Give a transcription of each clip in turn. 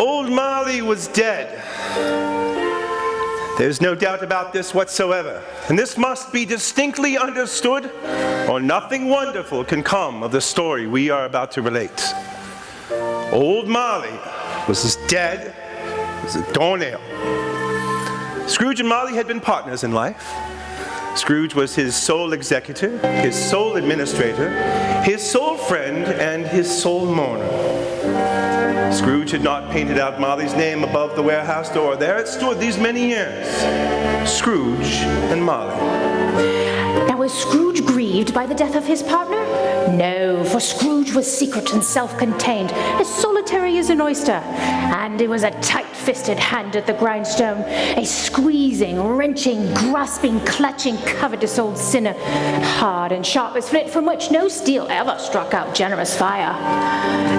Old Marley was dead. There's no doubt about this whatsoever, and this must be distinctly understood, or nothing wonderful can come of the story we are about to relate. Old Marley was as dead as a doornail. Scrooge and Marley had been partners in life. Scrooge was his sole executor, his sole administrator, his sole friend, and his sole mourner. Scrooge had not painted out Marley's name above the warehouse door. There it stood these many years. Scrooge and Marley. Now, was Scrooge grieved by the death of his partner? No, for Scrooge was secret and self-contained, as solitary as an oyster, and it was a tight-fisted hand at the grindstone, a squeezing, wrenching, grasping, clutching, covetous old sinner, hard and sharp as flint, from which no steel ever struck out generous fire.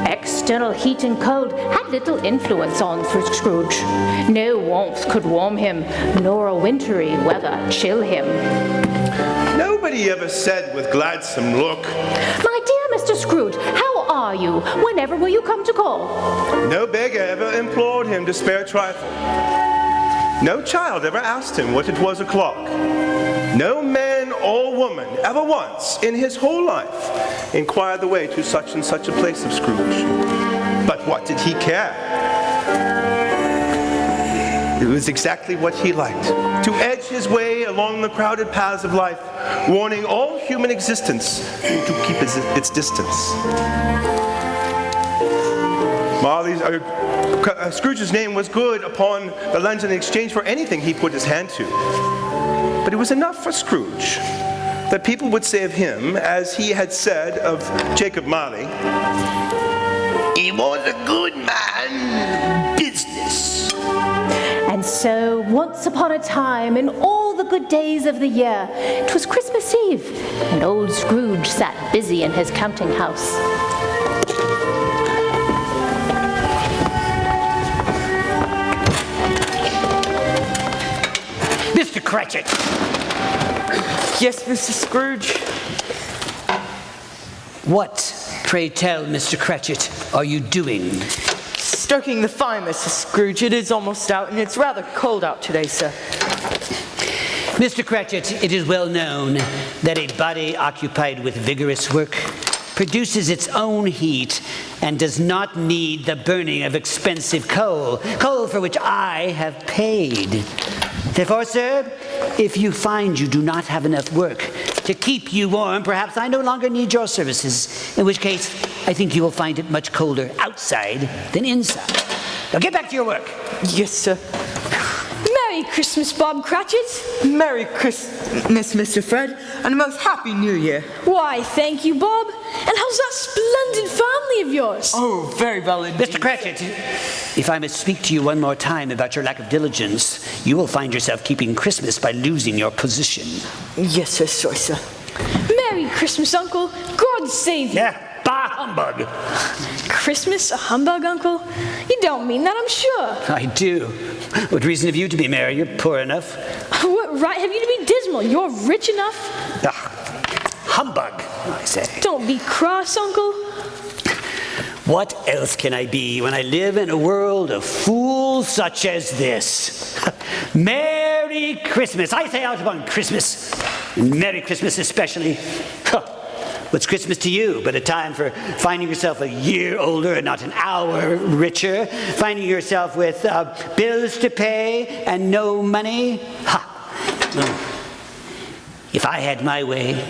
External heat and cold had little influence on Scrooge. No warmth could warm him, nor a wintry weather chill him. Nobody ever said with gladsome look, "My dear Mr. Scrooge, how are you? Whenever will you come to call?" No beggar ever implored him to spare a trifle. No child ever asked him what it was o'clock. No man or woman ever once in his whole life inquired the way to such and such a place of Scrooge. But what did he care? It was exactly what he liked, to edge his way along the crowded paths of life, warning all human existence to keep its distance. Scrooge's name was good upon the lands in exchange for anything he put his hand to. But it was enough for Scrooge that people would say of him, as he had said of Jacob Marley, "He was a good man, business." And so, once upon a time, in all the good days of the year, 'twas Christmas Eve, and old Scrooge sat busy in his counting house. Mr. Cratchit! Yes, Mr. Scrooge? What, pray tell, Mr. Cratchit, are you doing? Stoking the fire, Mr. Scrooge. It is almost out, and it's rather cold out today, sir. Mr. Cratchit, it is well known that a body occupied with vigorous work produces its own heat and does not need the burning of expensive coal for which I have paid. Therefore, sir, if you find you do not have enough work to keep you warm, perhaps I no longer need your services, in which case I think you will find it much colder outside than inside. Now get back to your work. Yes, sir. Merry Christmas, Bob Cratchit. Merry Christmas, Mr. Fred, and a most happy New Year. Why, thank you, Bob. And how's that splendid family of yours? Oh, very well indeed. Mr. Cratchit, if I must speak to you one more time about your lack of diligence, you will find yourself keeping Christmas by losing your position. Yes, sir, sorry, sir. Merry Christmas, Uncle. God save you. Yeah, bah humbug. Christmas, a humbug, Uncle? You don't mean that, I'm sure. I do. What reason have you to be merry? You're poor enough. What right have you to be dismal? You're rich enough. Humbug, I say. Don't be cross, Uncle. What else can I be when I live in a world of fools such as this? Merry Christmas. I say out upon Christmas. Merry Christmas especially. What's Christmas to you but a time for finding yourself a year older and not an hour richer? Finding yourself with bills to pay and no money? Ha! If I had my way,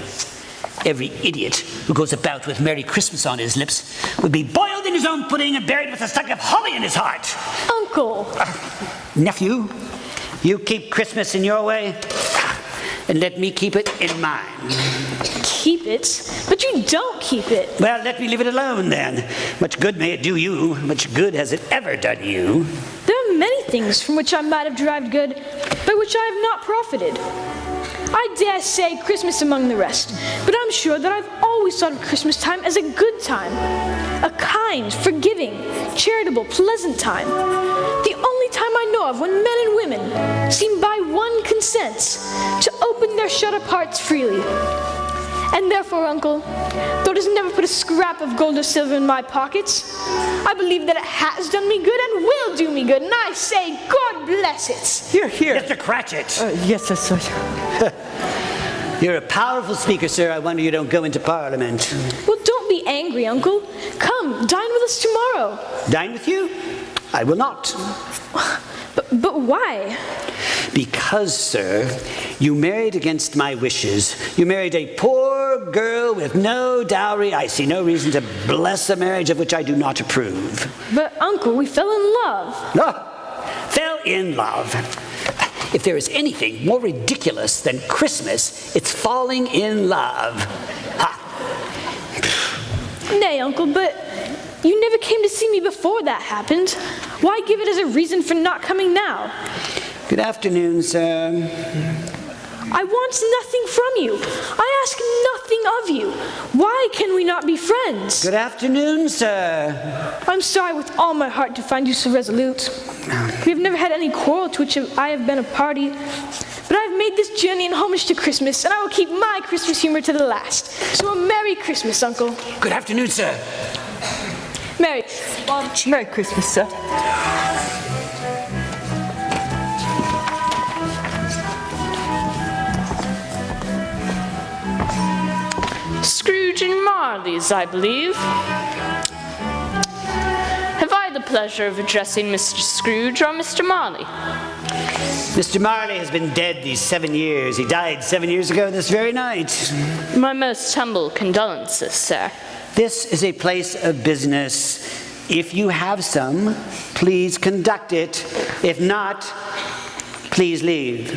every idiot who goes about with Merry Christmas on his lips would be boiled in his own pudding and buried with a stick of holly in his heart. Uncle. Nephew, you keep Christmas in your way, and let me keep it in mine. Keep it? But you don't keep it. Well, let me leave it alone then. Much good may it do you. Much good has it ever done you. There are many things from which I might have derived good, by which I have not profited. I dare say Christmas among the rest, but I'm sure that I've always thought of Christmas time as a good time. A kind, forgiving, charitable, pleasant time. The only time I know of when men and women seem by one consent to open their shut-up hearts freely. And therefore, Uncle, though it has never put a scrap of gold or silver in my pockets, I believe that it has done me good and will do me good, and I say, God bless it. Here, here. Mr. Cratchit! Yes, sir. You're a powerful speaker, sir. I wonder you don't go into Parliament. Well, don't be angry, Uncle. Come, dine with us tomorrow. Dine with you? I will not. But why? Because, sir, you married against my wishes. You married a poor girl with no dowry. I see no reason to bless a marriage of which I do not approve. But, Uncle, we fell in love. No, fell in love. If there is anything more ridiculous than Christmas, it's falling in love. Ha! Nay, Uncle, but you never came to see me before that happened. Why give it as a reason for not coming now? Good afternoon, sir. I want nothing from you. I ask nothing of you. Why can we not be friends? Good afternoon, sir. I'm sorry with all my heart to find you so resolute. We have never had any quarrel to which I have been a party, but I have made this journey in homage to Christmas, and I will keep my Christmas humor to the last. So a Merry Christmas, Uncle. Good afternoon, sir. Merry. Merry Christmas, sir. Scrooge and Marley's, I believe. Have I the pleasure of addressing Mr. Scrooge or Mr. Marley? Mr. Marley has been dead these 7 years. He died 7 years ago this very night. My most humble condolences, sir. This is a place of business. If you have some, please conduct it. If not, please leave.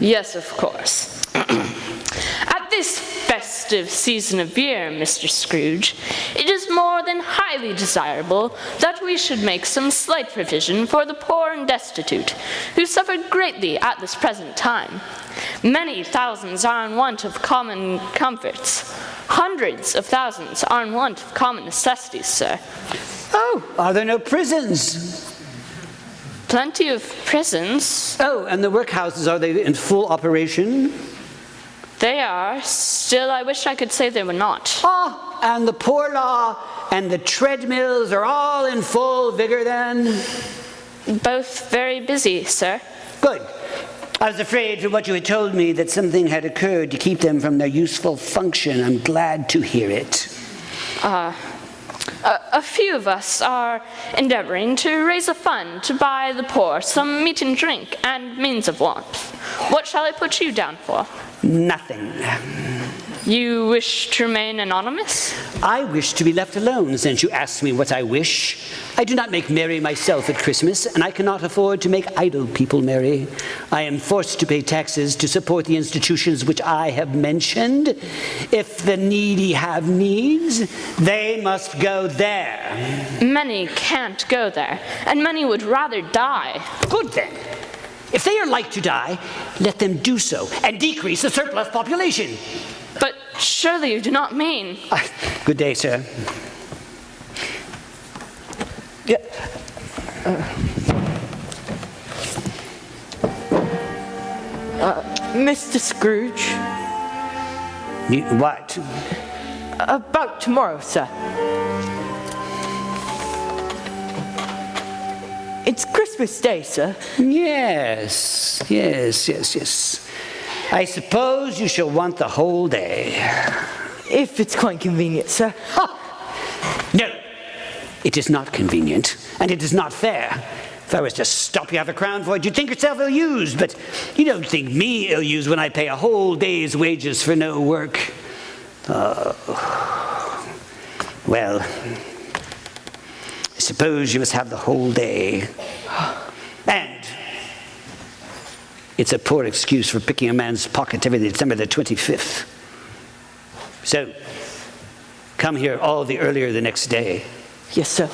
Yes, of course. At this festive season of year, Mr. Scrooge, it is more than highly desirable that we should make some slight provision for the poor and destitute, who suffer greatly at this present time. Many thousands are in want of common comforts. Hundreds of thousands are in want of common necessities, sir. Oh, are there no prisons? Plenty of prisons. Oh, and the workhouses, are they in full operation? They are. Still, I wish I could say they were not. Ah, and the poor law and the treadmills are all in full vigor then? Both very busy, sir. Good. I was afraid from what you had told me that something had occurred to keep them from their useful function. I'm glad to hear it. A few of us are endeavoring to raise a fund to buy the poor some meat and drink and means of warmth. What shall I put you down for? Nothing. You wish to remain anonymous? I wish to be left alone, since you asked me what I wish. I do not make merry myself at Christmas, and I cannot afford to make idle people merry. I am forced to pay taxes to support the institutions which I have mentioned. If the needy have needs, they must go there. Many can't go there, and many would rather die. Good then. If they are like to die, let them do so, and decrease the surplus population. But surely you do not mean... Good day, sir. Yeah. Mr. Scrooge, What? about tomorrow, sir. It's Christmas Day, sir. Yes. I suppose you shall want the whole day. If it's quite convenient, sir. No, it is not convenient, and it is not fair. If I was to stop you half a crown for it, you'd think yourself ill-used, but you don't think me ill-used when I pay a whole day's wages for no work. Well, I suppose you must have the whole day. And it's a poor excuse for picking a man's pocket every December the 25th. So, come here all the earlier the next day. Yes, sir.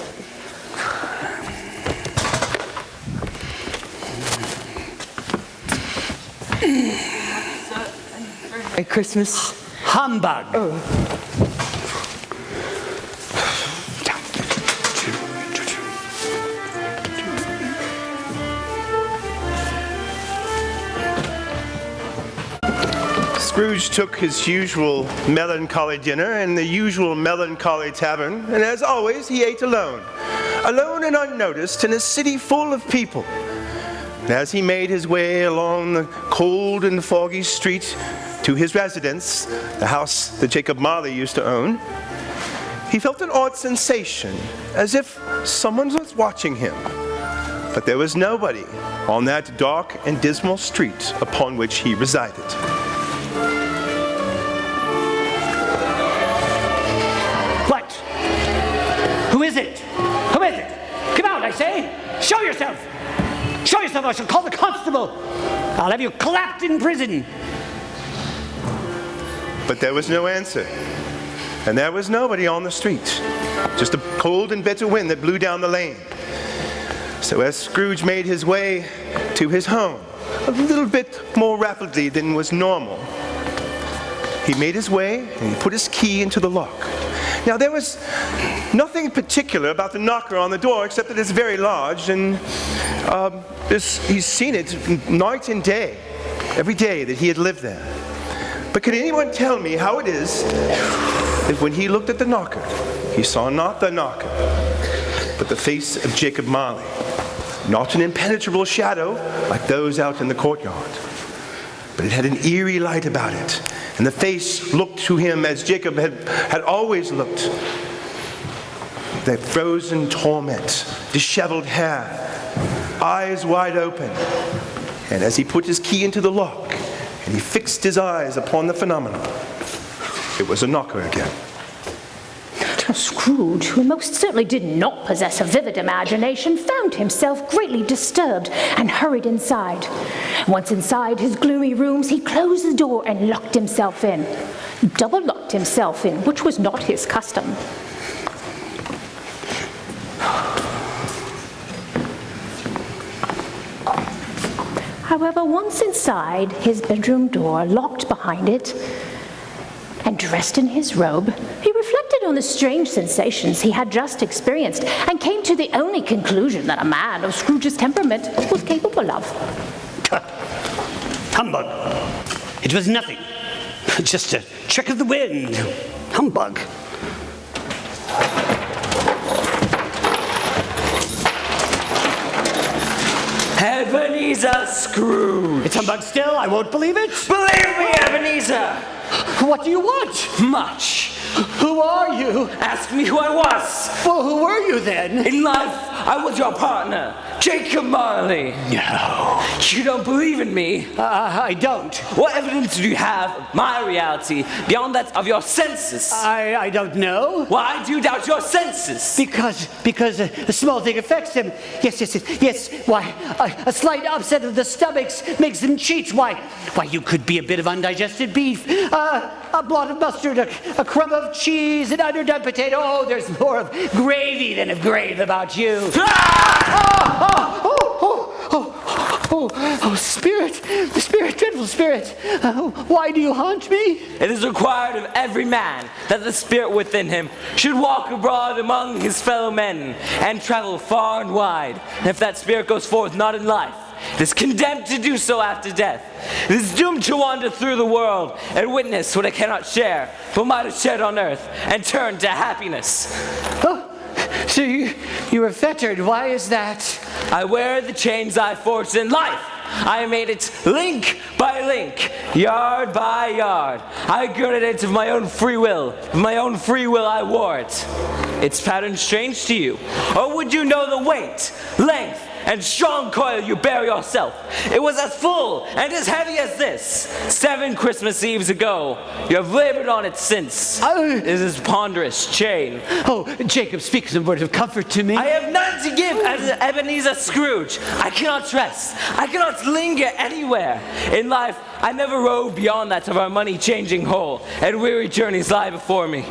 Merry Christmas. Humbug! Scrooge took his usual melancholy dinner in the usual melancholy tavern, and as always, he ate alone and unnoticed in a city full of people. And as he made his way along the cold and foggy street to his residence, the house that Jacob Marley used to own, he felt an odd sensation, as if someone was watching him. But there was nobody on that dark and dismal street upon which he resided. What? Who is it? Who is it? Come out, I say! Show yourself! Show yourself, I shall call the constable! I'll have you clapped in prison! But there was no answer, and there was nobody on the street, just a cold and bitter wind that blew down the lane. So as Scrooge made his way to his home, a little bit more rapidly than was normal, he made his way and he put his key into the lock. Now there was nothing particular about the knocker on the door except that it's very large, and he's seen it night and day, every day that he had lived there. But could anyone tell me how it is that when he looked at the knocker, he saw not the knocker, but the face of Jacob Marley, not an impenetrable shadow like those out in the courtyard, but it had an eerie light about it, and the face looked to him as Jacob had always looked. That frozen torment, disheveled hair, eyes wide open. And as he put his key into the lock and he fixed his eyes upon the phenomenon, it was a knocker again. Scrooge, who most certainly did not possess a vivid imagination, found himself greatly disturbed and hurried inside. Once inside his gloomy rooms, he closed the door and locked himself in. Double-locked himself in, which was not his custom. However, once inside his bedroom door, locked behind it, and dressed in his robe, he reflected on the strange sensations he had just experienced and came to the only conclusion that a man of Scrooge's temperament was capable of. Humbug. It was nothing. Just a trick of the wind. Humbug. Ebenezer Scrooge! It's humbug still? I won't believe it. Believe me, Ebenezer! What do you want? Much. Who are you? Ask me who I was. Well, who were you then? In life, I was your partner, Jacob Marley. No. You don't believe in me? I don't. What evidence do you have of my reality beyond that of your senses? I don't know. Why do you doubt your senses? Because a small thing affects them. Yes. Why, a slight upset of the stomachs makes them cheat. Why, you could be a bit of undigested beef, a blot of mustard, a crumb of cheese, an underdone potato. Oh, there's more of gravy than of grave about you. Spirit, dreadful spirit. Why do you haunt me? It is required of every man that the spirit within him should walk abroad among his fellow men and travel far and wide. And if that spirit goes forth not in life, it is condemned to do so after death. It is doomed to wander through the world and witness what it cannot share, but might have shared on earth, and turn to happiness. Oh, so you are fettered. Why is that? I wear the chains I forged in life. I made it link by link, yard by yard. I girded it of my own free will. Of my own free will I wore it. Its pattern strange to you? Or would you know the weight, length, and strong coil you bear yourself? It was as full and as heavy as this. 7 Christmas Eves ago. You have labored on it since. It is this ponderous chain. Oh, Jacob, speak some word of comfort to me. I have none to give as Ebenezer Scrooge. I cannot rest. I cannot linger anywhere. In life, I never rode beyond that of our money-changing hole, and weary journeys lie before me.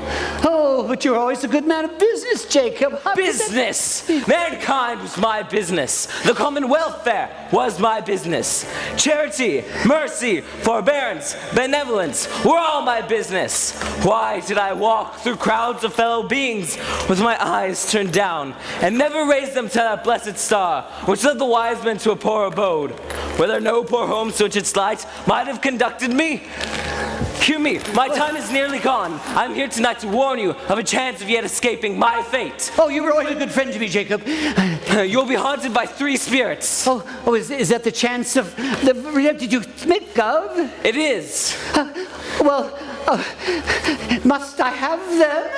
Oh, but you're always a good man of business, Jacob. Business! Mankind was my business. The common welfare was my business. Charity, mercy, forbearance, benevolence were all my business. Why did I walk through crowds of fellow beings with my eyes turned down and never raise them to that blessed star which led the wise men to a poor abode? Were there no poor homes to which its light might have conducted me? Hear me. My time is nearly gone. I'm here tonight to warn you of a chance of yet escaping my fate. Oh, you were always a good friend to me, Jacob. You'll be haunted by 3 spirits. Oh, is that the chance of the did you think of? It is. Must I have them?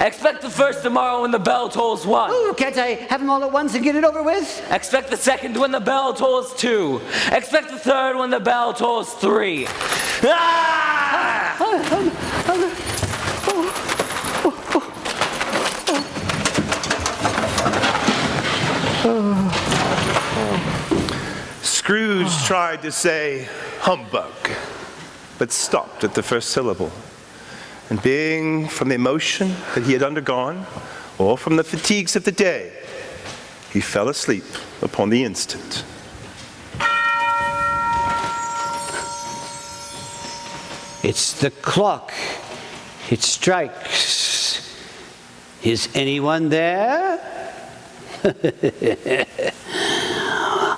Expect the first tomorrow when the bell tolls 1. Oh, can't I have them all at once and get it over with? Expect the second when the bell tolls 2. Expect the third when the bell tolls 3. Ah! Scrooge tried to say humbug, but stopped at the first syllable. And being from the emotion that he had undergone, or from the fatigues of the day, he fell asleep upon the instant. It's the clock. It strikes. Is anyone there?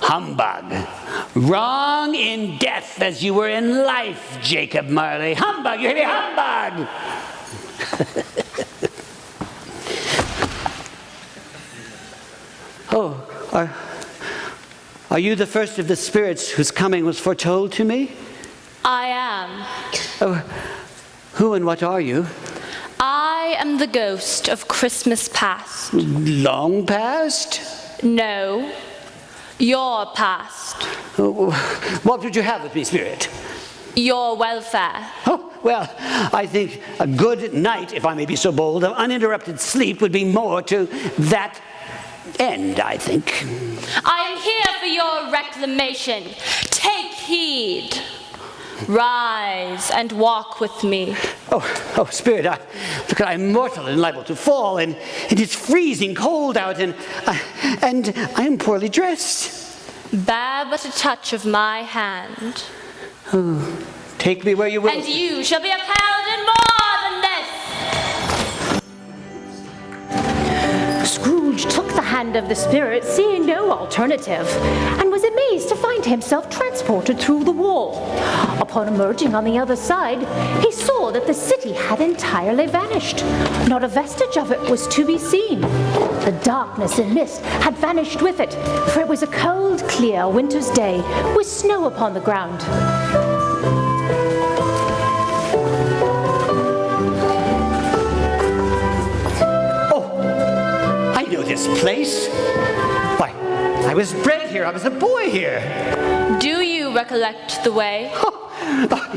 Humbug. Wrong in death as you were in life, Jacob Marley. Humbug, you hear me? Humbug! Are you the first of the spirits whose coming was foretold to me? I am. Oh, who and what are you? I am the ghost of Christmas past. Long past? No, your past. Oh, what would you have with me, spirit? Your welfare. Oh, well, I think a good night, if I may be so bold, of uninterrupted sleep would be more to that end, I think. I am here for your reclamation. Take heed. Rise and walk with me. Oh, Spirit, look, I'm mortal and liable to fall, and it's freezing cold out, and I am poorly dressed. Bear but a touch of my hand. Oh, take me where you will. And you shall be upheld in more than this. Scrooge took the hand of the spirit, seeing no alternative, and was amazed to find himself transported through the wall. Upon emerging on the other side, he saw that the city had entirely vanished. Not a vestige of it was to be seen. The darkness and mist had vanished with it, for it was a cold, clear winter's day with snow upon the ground. This place? Why, I was bred here. I was a boy here. Do you recollect the way?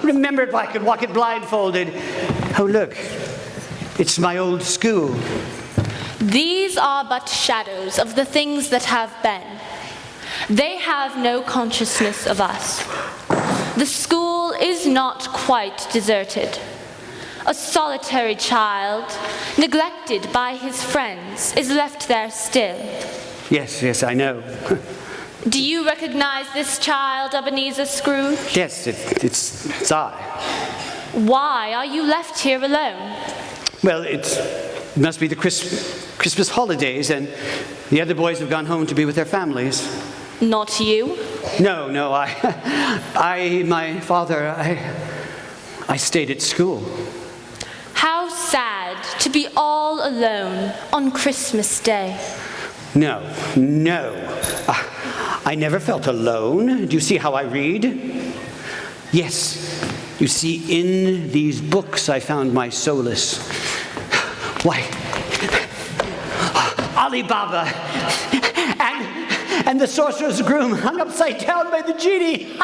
Remember if I could walk it blindfolded. Oh, look. It's my old school. These are but shadows of the things that have been. They have no consciousness of us. The school is not quite deserted. A solitary child, neglected by his friends, is left there still. Yes, I know. Do you recognize this child, Ebenezer Scrooge? Yes, it's I. Why are you left here alone? Well, it must be the Christmas holidays, and the other boys have gone home to be with their families. Not you? No, my father, I stayed at school. How sad to be all alone on Christmas Day. No. I never felt alone. Do you see how I read? Yes. You see, in these books I found my solace. Why, Ali Baba and the sorcerer's groom hung upside down by the genie.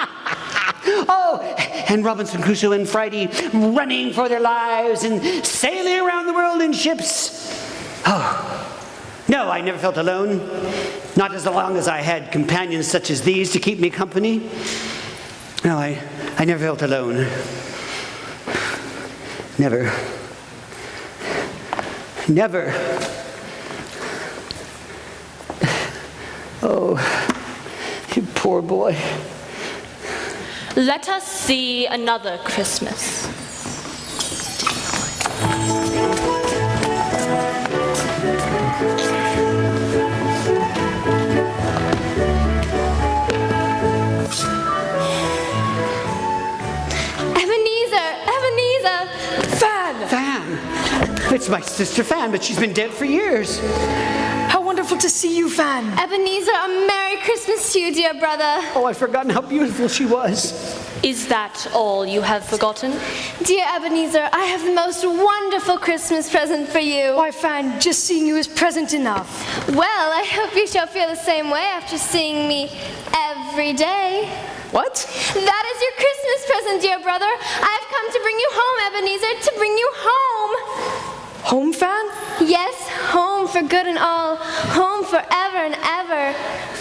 Oh, and Robinson Crusoe and Friday running for their lives and sailing around the world in ships. Oh, no, I never felt alone. Not as long as I had companions such as these to keep me company. No, I never felt alone. Never. Oh, you poor boy. Let us see another Christmas. Ebenezer! my sister Fan, but she's been dead for years. How wonderful to see you, Fan. Ebenezer, a Merry Christmas to you, dear brother. Oh, I've forgotten how beautiful she was. Is that all you have forgotten? Dear Ebenezer, I have the most wonderful Christmas present for you. Why, Fan, just seeing you is present enough. Well, I hope you shall feel the same way after seeing me every day. What? That is your Christmas present, dear brother. I've come to bring you home, Ebenezer, to bring you home. Home, Fan? Yes, home for good and all, home forever and ever.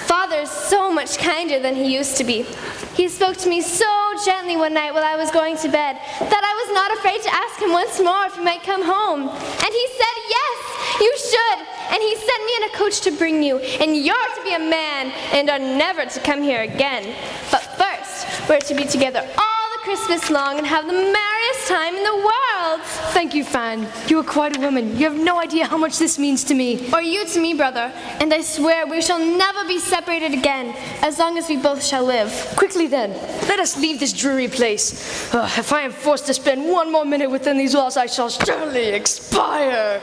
Father is so much kinder than he used to be. He spoke to me so gently one night while I was going to bed that I was not afraid to ask him once more if he might come home. And he said, yes, you should. And he sent me in a coach to bring you. And you're to be a man and are never to come here again. But first, we're to be together all the Christmas long and have the merriest time in the world. Thank you, Fan. You are quite a woman. You have no idea how much this means to me. Or you to me, brother. And I swear we shall never be separated again, as long as we both shall live. Quickly then, let us leave this dreary place. If I am forced to spend one more minute within these walls, I shall surely expire.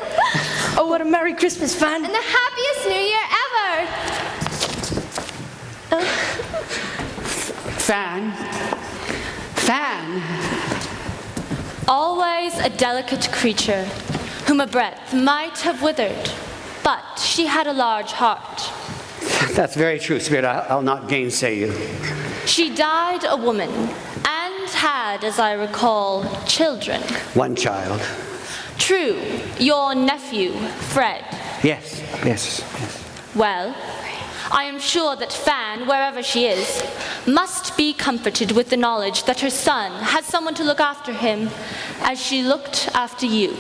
Oh, what a Merry Christmas, Fan. And the happiest New Year ever. Fan. Always a delicate creature, whom a breath might have withered, but she had a large heart. That's very true, Spirit. I'll not gainsay you. She died a woman, and had, as I recall, children. One child. True, your nephew, Fred. Yes. Well, I am sure that Fan, wherever she is, must be comforted with the knowledge that her son has someone to look after him as she looked after you.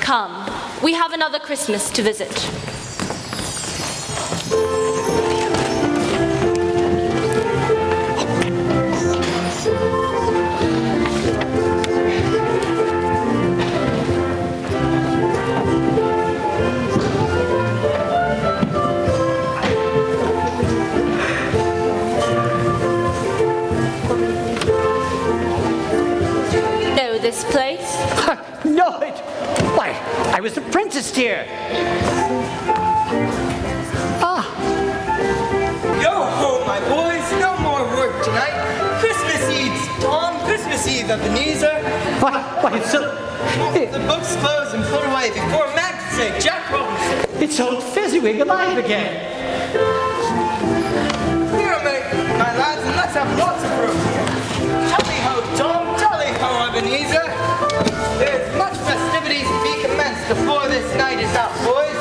Come, we have another Christmas to visit. This place? No, why, I was apprenticed here. Go home, my boys. No more work tonight. Christmas Eve, Tom. Christmas Eve, Ebenezer. Why, it's so... The book's closed and put away before Mac can say Jack Robinson. It's old Fezziwig alive again. Here, my lads, and let's have lots of room here. Tally-ho, Tom. Tally-ho, Ebenezer. There's much festivities to be commenced before this night is out, boys.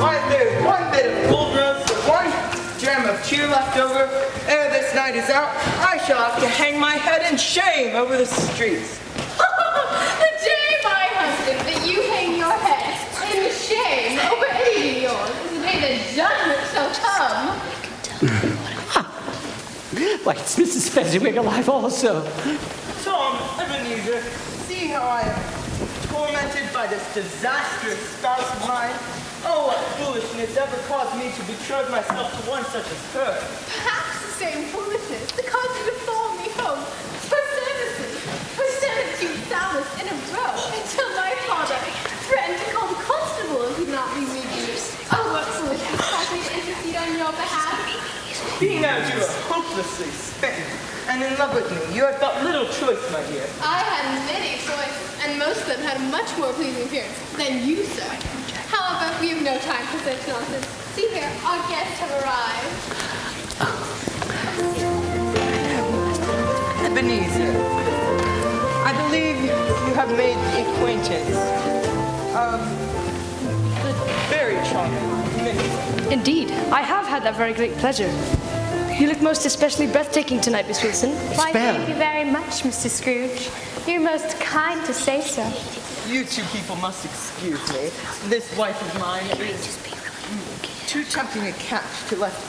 Why, there's one bit of cold roast for one, dram of cheer left over. Ere this night is out, I shall have to hang my head in shame over the streets. The day, my husband, that you hang your head in shame over anything of yours is the day the judgment shall come. Why, it's Mrs. Fezziwig alive also. Tom, Ebenezer, see how I am tormented by this disastrous spouse of mine? Oh, what foolishness ever caused me to betroth myself to one such as her? Perhaps the same foolishness that caused you to follow me home for 17 summers in a row until my father threatened to call the constable if he did not leave me be. Oh, what foolishness caused me to intercede on your behalf? Being as you are hopelessly spent and in love with me, you have but little choice, my dear. I had many choices, and most of them had a much more pleasing appearance than you, sir. However, we have no time for such nonsense. See here, our guests have arrived. Ebenezer, I believe you have made the acquaintance of the very charming Minnie. Indeed, I have had that very great pleasure. You look most especially breathtaking tonight, Miss Wilson. Why, thank you very much, Mr. Scrooge. You're most kind to say so. You two people must excuse me. This wife of mine is too tempting a catch to left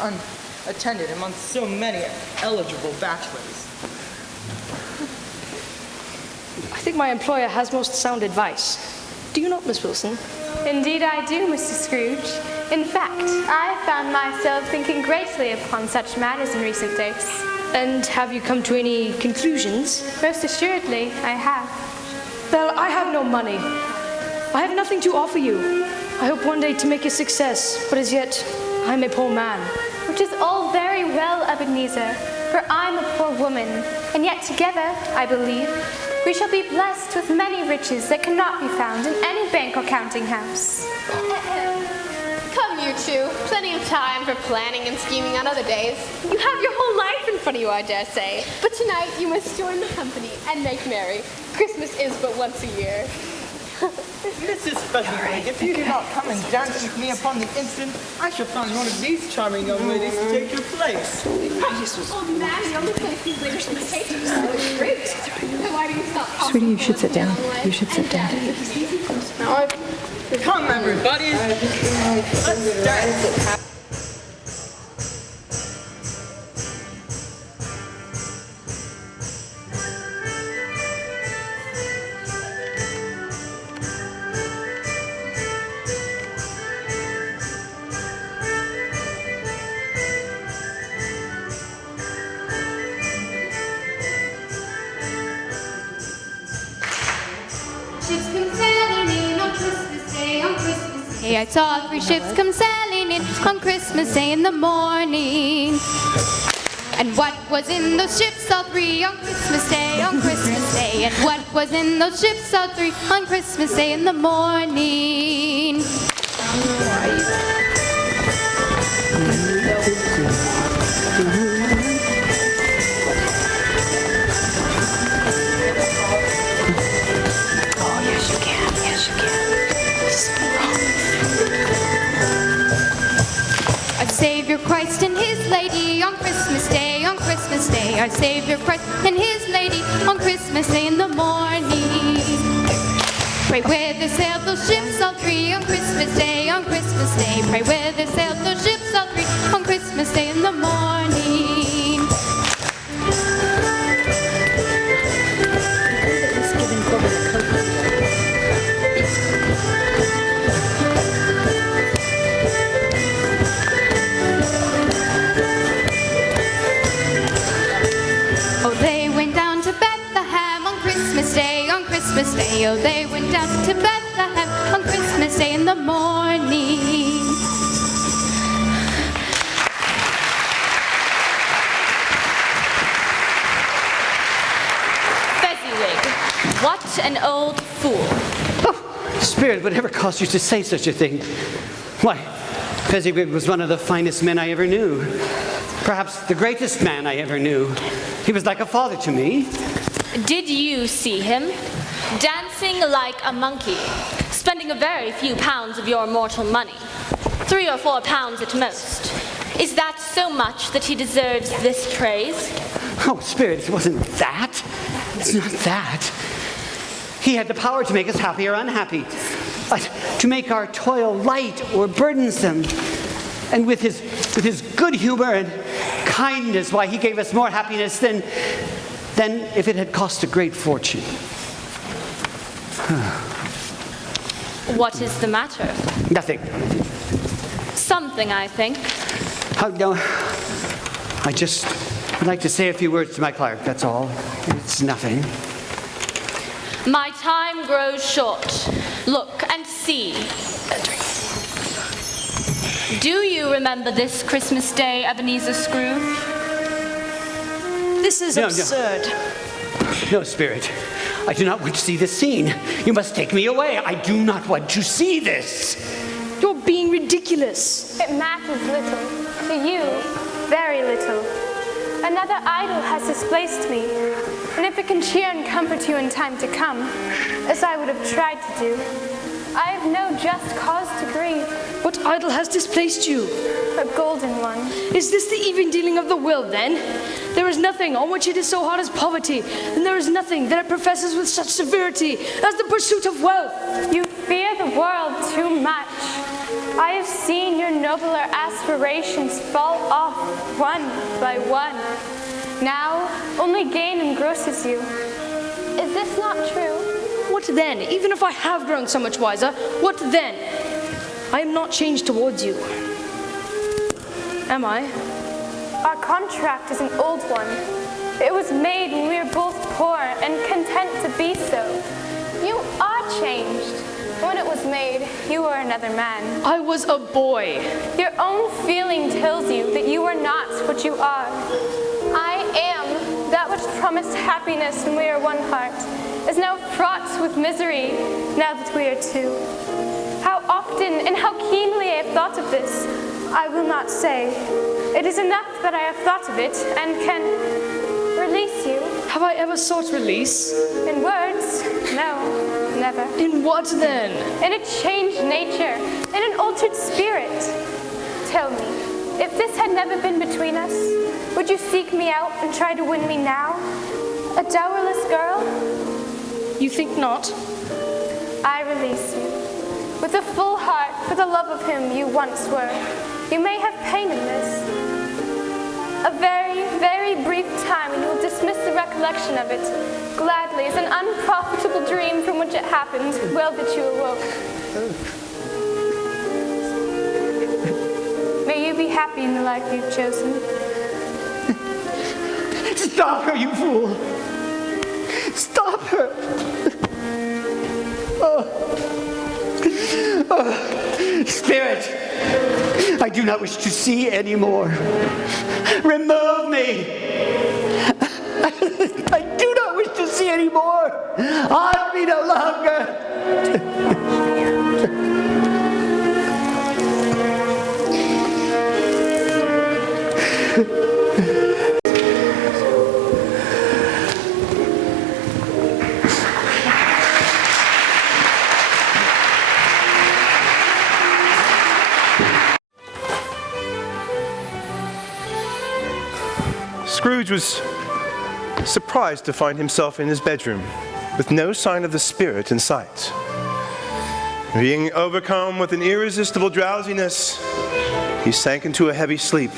unattended among so many eligible bachelors. I think my employer has most sound advice. Do you not, Miss Wilson? Indeed I do, Mr. Scrooge. In fact, I found myself thinking greatly upon such matters in recent days. And have you come to any conclusions? Most assuredly, I have. Belle, I have no money. I have nothing to offer you. I hope one day to make a success, but as yet, I am a poor man. Which is all very well, Ebenezer, for I'm a poor woman, and yet together, I believe, we shall be blessed with many riches that cannot be found in any bank or counting house. Come, you two. Plenty of time for planning and scheming on other days. You have your whole life in front of you, I dare say. But tonight, you must join the company and make merry. Christmas is but once a year. Mrs. Fezziwig, if you do not come and dance with me upon the instant, I shall find one of these charming young ladies to take your place. Oh, man, the only place these ladies can take you so great. Why do you stop? Sweetie, you should sit down. You should sit down. Come, everybody. Let's dance. I saw 3 ships come sailing in on Christmas Day in the morning. And what was in those ships, all 3 on Christmas Day, on Christmas Day? And what was in those ships, all 3 on Christmas Day in the morning? Our Savior Christ and His Lady on Christmas Day, on Christmas Day. Our Savior Christ and His Lady on Christmas Day in the morning. Pray where they sailed those ships, all 3 on Christmas Day, on Christmas Day. Pray where they sailed those ships, all 3 on Christmas Day in the morning. Christmas Day, oh, they went down to Bethlehem on Christmas Day in the morning. Fezziwig, what an old fool. Oh, Spirit, whatever caused you to say such a thing? Why, Fezziwig was one of the finest men I ever knew. Perhaps the greatest man I ever knew. He was like a father to me. Did you see him? Dancing like a monkey, spending a very few pounds of your mortal money. 3 or 4 pounds at most. Is that so much that he deserves this praise? Oh, Spirit, it wasn't that. It's not that. He had the power to make us happy or unhappy, to make our toil light or burdensome. And with his good humor and kindness, why, he gave us more happiness than if it had cost a great fortune. What is the matter? Nothing. Something, I think. Oh, no. I just would like to say a few words to my clerk, that's all. It's nothing. My time grows short. Look and see. Do you remember this Christmas Day, Ebenezer Scrooge? This is absurd. No, Spirit. I do not want to see this scene. You must take me away. I do not want to see this. You're being ridiculous. It matters little. To you, very little. Another idol has displaced me. And if it can cheer and comfort you in time to come, as I would have tried to do, I have no just cause to grieve. What idol has displaced you? A golden one. Is this the even dealing of the world, then? There is nothing on which it is so hard as poverty, and there is nothing that it professes with such severity as the pursuit of wealth. You fear the world too much. I have seen your nobler aspirations fall off one by one. Now, only gain engrosses you. Is this not true? What then? Even if I have grown so much wiser, what then? I am not changed towards you. Am I? Our contract is an old one. It was made when we were both poor and content to be so. You changed. When it was made, you were another man. I was a boy. Your own feeling tells you that you are not what you are. I am that which promised happiness when we are one heart, is now fraught with misery now that we are two. How often and how keenly I have thought of this, I will not say. It is enough that I have thought of it and can release you. Have I ever sought release? In words, no, never. In what then? In a changed nature, in an altered spirit. Tell me, if this had never been between us, would you seek me out and try to win me now? A dowerless girl? You think not? I release you. With a full heart for the love of him you once were. You may have pain in this. A very, very brief time and you will dismiss the recollection of it gladly as an unprofitable dream from which it happened, well that you awoke. May you be happy in the life you've chosen. Stop her, you fool! Stop her! Spirit, I do not wish to see any more. Remove me! I do not wish to see any more. Haunt me no longer. Scrooge was surprised to find himself in his bedroom with no sign of the spirit in sight. Being overcome with an irresistible drowsiness, he sank into a heavy sleep,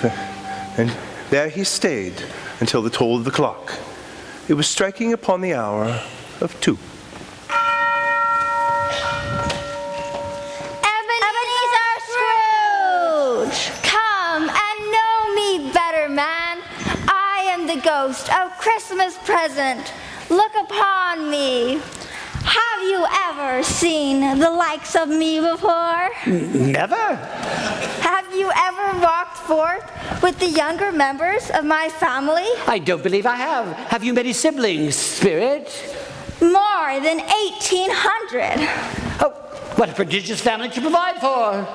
and there he stayed until the toll of the clock. It was striking upon the hour of 2. Ebenezer Scrooge! Come and know me better, man. I am the ghost of Christmas present. Look upon me. Have you ever seen the likes of me before? Never. Have you ever walked forth with the younger members of my family? I don't believe I have. Have you many siblings, Spirit? More than 1,800. Oh, what a prodigious family to provide for.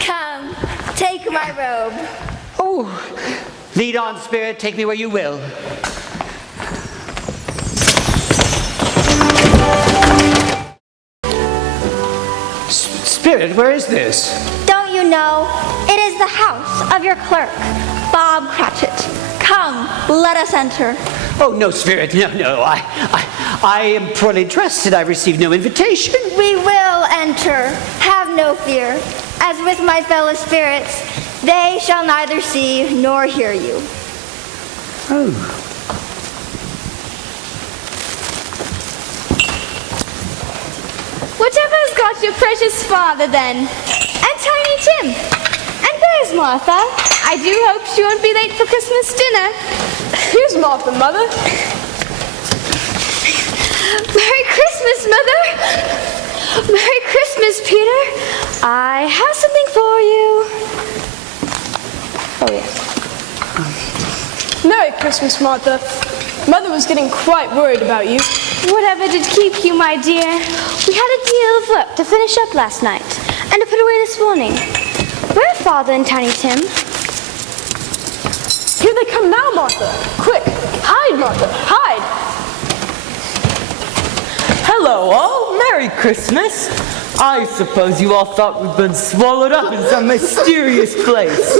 Come, take my robe. Oh, lead on, Spirit. Take me where you will. Spirit, where is this? Don't you know? It is the house of your clerk, Bob Cratchit. Come, let us enter. Oh, no, Spirit, no. I am poorly dressed and I received no invitation. We will enter. Have no fear. As with my fellow spirits, they shall neither see nor hear you. Oh. Whatever has got your precious father, then? And Tiny Tim? And there's Martha. I do hope she won't be late for Christmas dinner. Here's Martha, Mother. Merry Christmas, Mother. Merry Christmas, Peter. I have something for you. Oh, yes. Merry Christmas, Martha. Mother was getting quite worried about you. Whatever did keep you, my dear? We had a deal of work to finish up last night and to put away this morning. Where are Father and Tiny Tim? Here they come now, Martha. Quick, hide, Martha, hide. Hello, all. Merry Christmas. I suppose you all thought we'd been swallowed up in some mysterious place.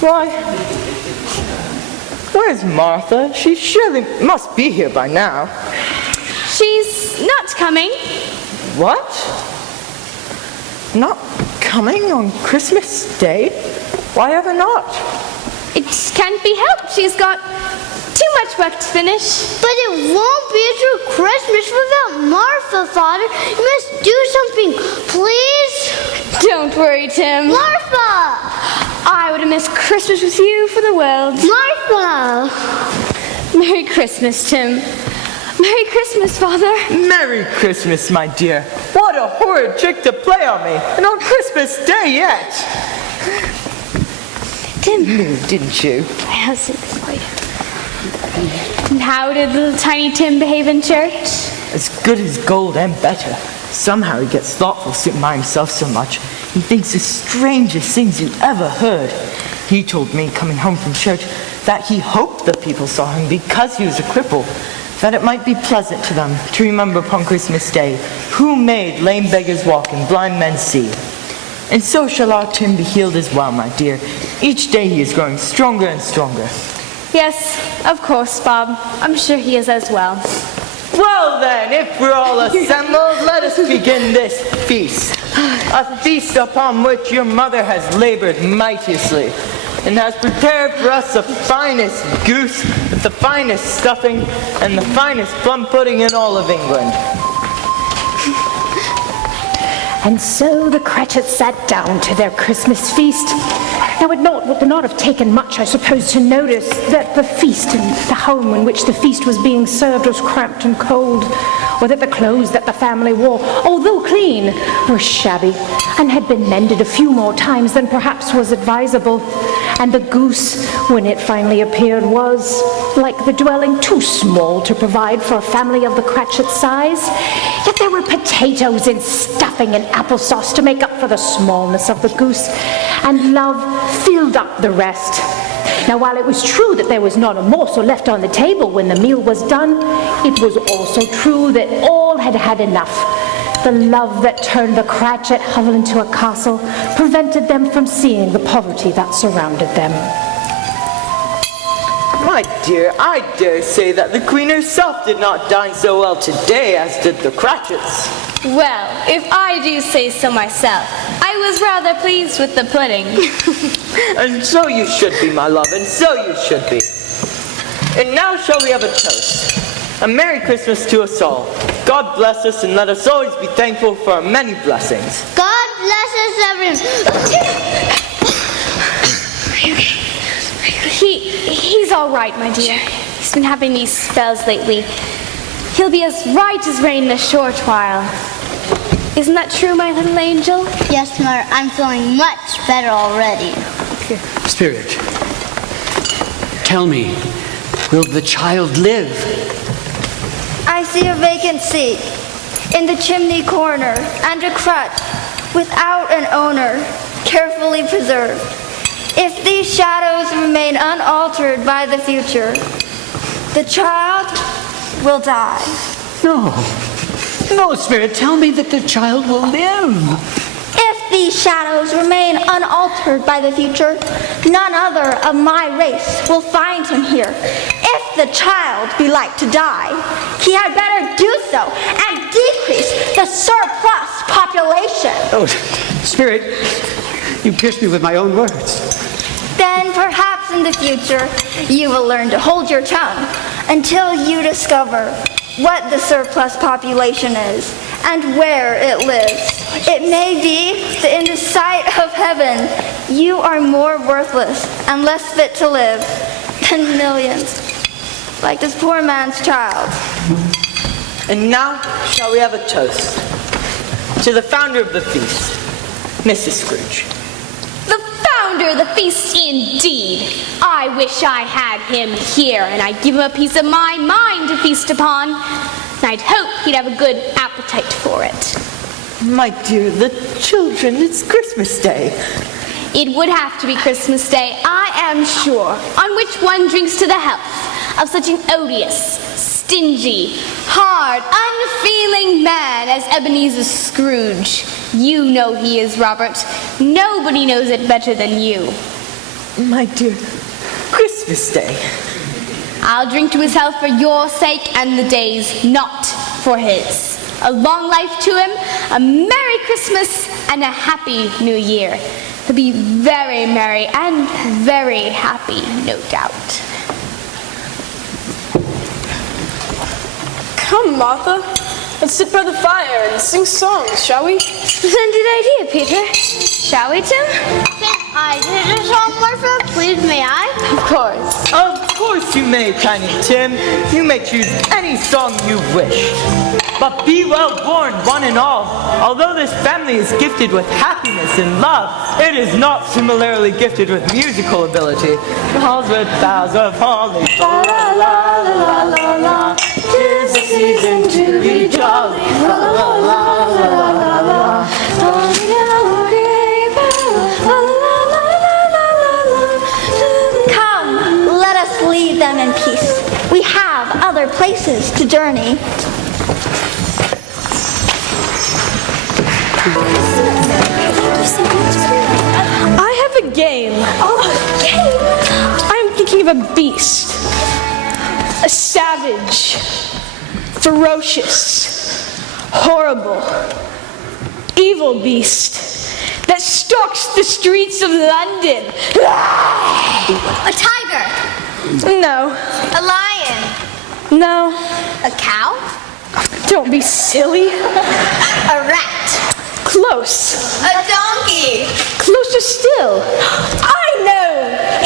Why? Where's Martha? She surely must be here by now. She's not coming. What? Not coming on Christmas Day? Why ever not? It can't be helped. She's got too much work to finish. But it won't be a true Christmas without Martha, Father. You must do something, please. Don't worry, Tim. Martha! I would have missed Christmas with you for the world. Martha! Merry Christmas, Tim. Merry Christmas, Father. Merry Christmas, my dear. What a horrid trick to play on me, and on Christmas Day yet. Tim. You knew, didn't you? I have seen this quite. And how did little tiny Tim behave in church? As good as gold and better. Somehow he gets thoughtful sitting by himself so much. He thinks the strangest things you ever heard. He told me coming home from church that he hoped the people saw him because he was a cripple, that it might be pleasant to them to remember upon Christmas Day who made lame beggars walk and blind men see. And so shall our Tim be healed as well, my dear. Each day he is growing stronger and stronger. Yes, of course, Bob. I'm sure he is as well. Well then, if we're all assembled, let us begin this feast. A feast upon which your mother has labored mightiously, and has prepared for us the finest goose, with the finest stuffing, and the finest plum pudding in all of England. And so the Cratchits sat down to their Christmas feast. Now it would not have taken much, I suppose, to notice that the feast and the home in which the feast was being served was cramped and cold, or that the clothes that the family wore, although clean, were shabby and had been mended a few more times than perhaps was advisable. And the goose, when it finally appeared, was, like the dwelling, too small to provide for a family of the Cratchit size. Yet there were potatoes and stuffing and applesauce to make up for the smallness of the goose, and love filled up the rest. Now, while it was true that there was not a morsel left on the table when the meal was done, it was also true that all had had enough. The love that turned the Cratchit hovel into a castle prevented them from seeing the poverty that surrounded them. My dear, I dare say that the Queen herself did not dine so well today as did the Cratchits. Well, if I do say so myself, I was rather pleased with the pudding. And so you should be, my love, and so you should be. And now shall we have a toast? A Merry Christmas to us all. God bless us, and let us always be thankful for our many blessings. God bless us, everyone. He's all right, my dear. He's been having these spells lately. He'll be as right as rain in a short while. Isn't that true, my little angel? Yes, Mother. I'm feeling much better already. Spirit, tell me, will the child live? I see a vacant seat in the chimney corner and a crutch without an owner, carefully preserved. If these shadows remain unaltered by the future, the child will die. No, Spirit, tell me that the child will live. If these shadows remain unaltered by the future, none other of my race will find him here. If the child be like to die, he had better do so and decrease the surplus population. Oh, Spirit, you pierced me with my own words. Then perhaps in the future you will learn to hold your tongue until you discover what the surplus population is and where it lives. It may be that in the sight of heaven you are more worthless and less fit to live than millions, like this poor man's child. And now shall we have a toast to the founder of the feast, Mrs. Scrooge. The founder of the feast, indeed. I wish I had him here, and I'd give him a piece of my mind to feast upon. And I'd hope he'd have a good appetite for it. My dear, the children, it's Christmas Day. It would have to be Christmas Day, I am sure, on which one drinks to the health of such an odious, stingy, hard, unfeeling man as Ebenezer Scrooge. You know he is, Robert. Nobody knows it better than you. My dear, Christmas Day. I'll drink to his health for your sake and the day's, not for his. A long life to him, a Merry Christmas, and a Happy New Year. He'll be very merry and very happy, no doubt. Come, Martha. Let's sit by the fire and sing songs, shall we? Splendid idea, Peter. Shall we, Tim? I did a song, Martha. Please, may I? Of course you may, Tiny Tim. You may choose any song you wish. But be well born, one and all. Although this family is gifted with happiness and love, it is not similarly gifted with musical ability. Halls with boughs of holly. La la la la la la. 'Tis the season to be jolly. La la la la la la la. Come, let us leave them in peace. We have other places to journey. I have a game. Oh, game! I'm thinking of a beast. A savage. Ferocious. Horrible. Evil beast. That stalks the streets of London. A tiger. No. A lion. No. A cow. Don't be silly. A rat. Close. A donkey. Closer still. I know!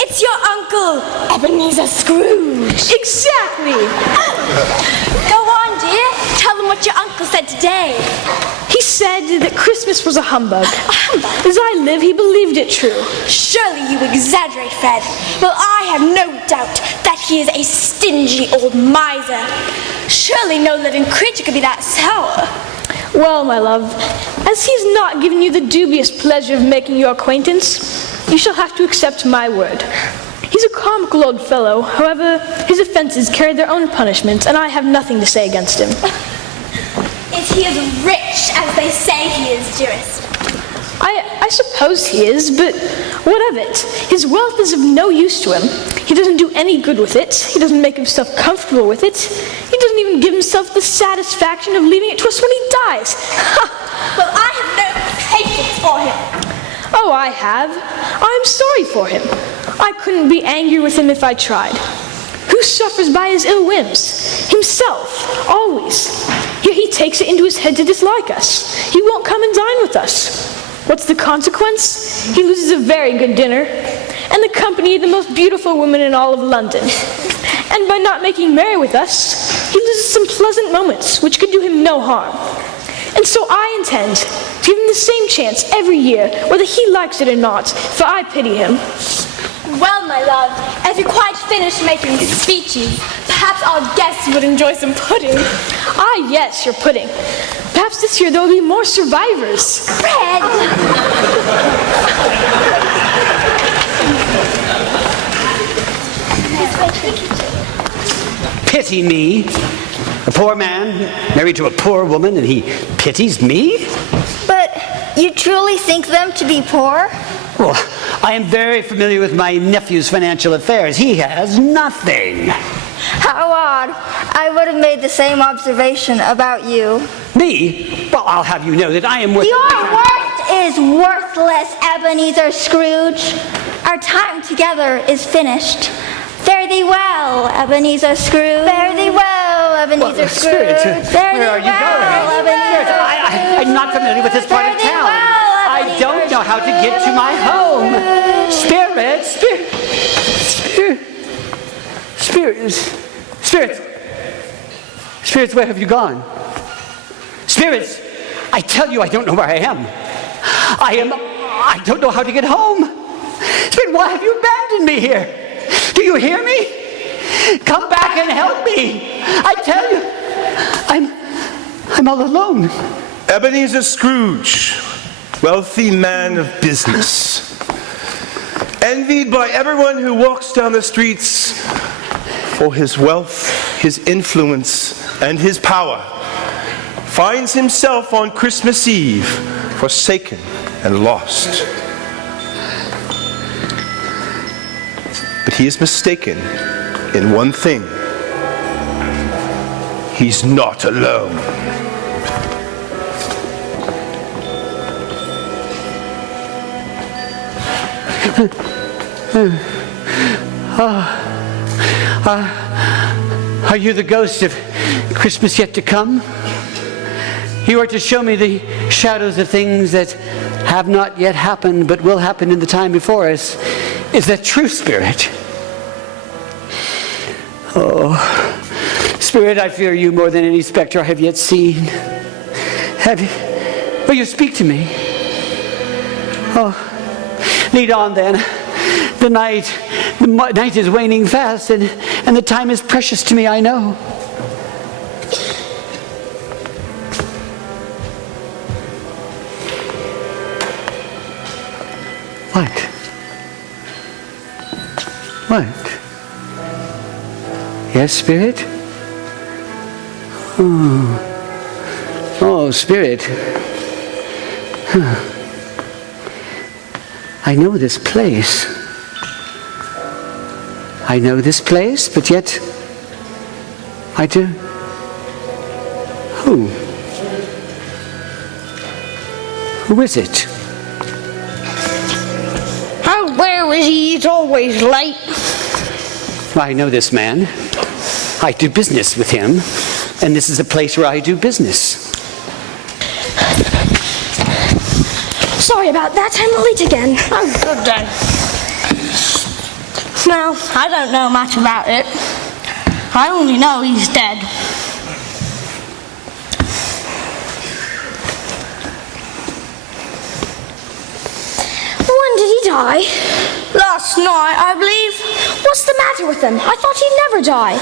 It's your uncle, Ebenezer Scrooge. Exactly. Go on, dear. Tell them what your uncle said today. He said that Christmas was a humbug. As I live, he believed it true. Surely you exaggerate, Fred. Well, I have no doubt that he is a stingy old miser. Surely no living creature could be that sour. Well, my love, as he's not given you the dubious pleasure of making your acquaintance, you shall have to accept my word. He's a comical old fellow. However, his offenses carry their own punishment, and I have nothing to say against him. Is he as rich as they say he is, dearest? I suppose he is, but what of it? His wealth is of no use to him. He doesn't do any good with it. He doesn't make himself comfortable with it. He doesn't even give himself the satisfaction of leaving it to us when he dies. Well, I have no patience for him. Oh, I have. I'm sorry for him. I couldn't be angry with him if I tried. Who suffers by his ill whims? Himself, always. Yet he takes it into his head to dislike us. He won't come and dine with us. What's the consequence? He loses a very good dinner, and the company of the most beautiful woman in all of London. And by not making merry with us, he loses some pleasant moments, which could do him no harm. And so I intend to give him the same chance every year, whether he likes it or not, for I pity him. Well, my love, as you quite finished making these speeches, perhaps our guests would enjoy some pudding. Ah, yes, your pudding. Perhaps this year there will be more survivors. Fred! Pity me? A poor man married to a poor woman, and he pities me? But you truly think them to be poor? Well, I am very familiar with my nephew's financial affairs. He has nothing. How odd. I would have made the same observation about you. Me? Well, I'll have you know that I am worth... Your worth is worthless, Ebenezer Scrooge. Our time together is finished. Fare thee well, Ebenezer Scrooge. Fare thee well, Ebenezer Scrooge. Where are you going? I'm not familiar with this part of town. I don't know how to get to my home. Spirits, where have you gone? Spirits, I tell you, I don't know where I am. I don't know how to get home. Spirit, why have you abandoned me here? Do you hear me? Come back and help me. I tell you, I'm all alone. Ebenezer Scrooge, wealthy man of business, envied by everyone who walks down the streets for his wealth, his influence, and his power, finds himself on Christmas Eve forsaken and lost. But he is mistaken in one thing. He's not alone. Are you the ghost of Christmas yet to come? You are to show me the shadows of things that have not yet happened but will happen in the time before us, is the true spirit. Oh, Spirit, I fear you more than any specter I have yet seen. Will you speak to me? Oh, lead on then. The night is waning fast, and the time is precious to me, I know. What? Yes, Spirit? Oh, Spirit. I know this place. I know this place, but yet I do. Who? Who is it? How where is he? He's always late. I know this man. I do business with him, and this is a place where I do business. Sorry about that. I'm late again. Oh, good then. Well, I don't know much about it. I only know he's dead. When did he die? Last night, I believe. What's the matter with him? I thought he'd never die.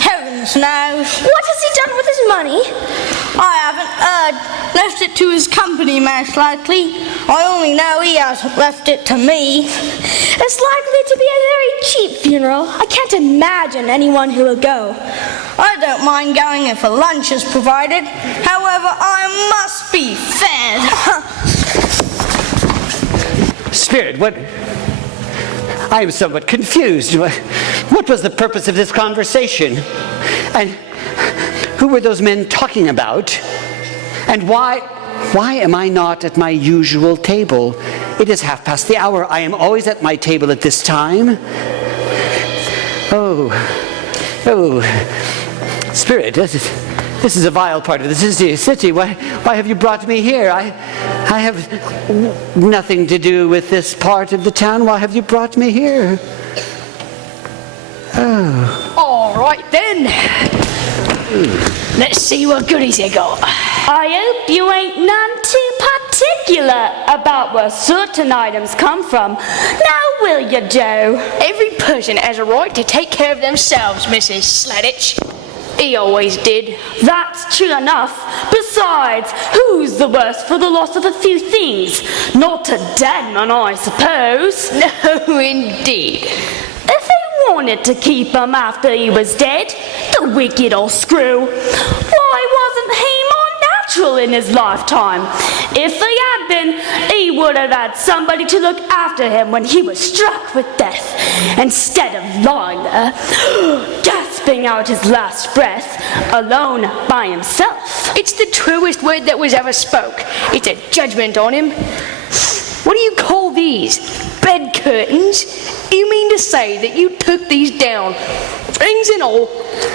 Heavens knows. What has he done with his money? I haven't heard. Left it to his company, most likely. I only know he hasn't left it to me. It's likely to be a very cheap funeral. I can't imagine anyone who will go. I don't mind going if a lunch is provided. However, I must be fed. Spirit, what? I am somewhat confused. What was the purpose of this conversation? And who were those men talking about? And why am I not at my usual table? It is 1:30. I am always at my table at this time. Oh, Spirit, this is a vile part of the city. Why have you brought me here? I have nothing to do with this part of the town. Why have you brought me here? Oh. All right then. Let's see what goodies you got. I hope you ain't none too particular about where certain items come from. Now will you, Joe? Every person has a right to take care of themselves, Mrs. Sladich. He always did. That's true enough. Besides, who's the worse for the loss of a few things? Not a dead man, I suppose. No, indeed. If he wanted to keep him after he was dead, the wicked old screw, why wasn't he more natural in his lifetime? If he had been, he would have had somebody to look after him when he was struck with death, instead of lying there, gasping out his last breath, alone by himself. It's the truest word that was ever spoke. It's a judgment on him. What do you call these? Bed curtains? You mean to say that you took these down, rings and all,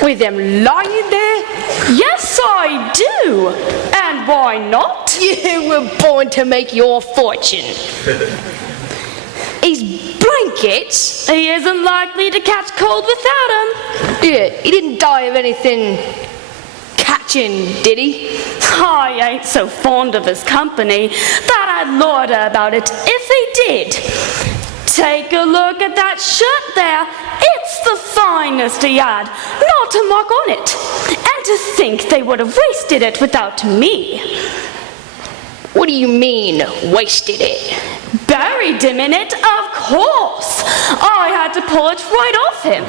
with them lying there? Yes, I do. And why not? You were born to make your fortune. His blankets? He isn't likely to catch cold without them. Yeah, he didn't die of anything catching, did he? I ain't so fond of his company that I'd loiter about it if he did. Take a look at that shirt there. It's the finest he had, not a mark on it. And to think they would have wasted it without me. What do you mean, wasted it? Buried him in it, of course. I had to pull it right off him.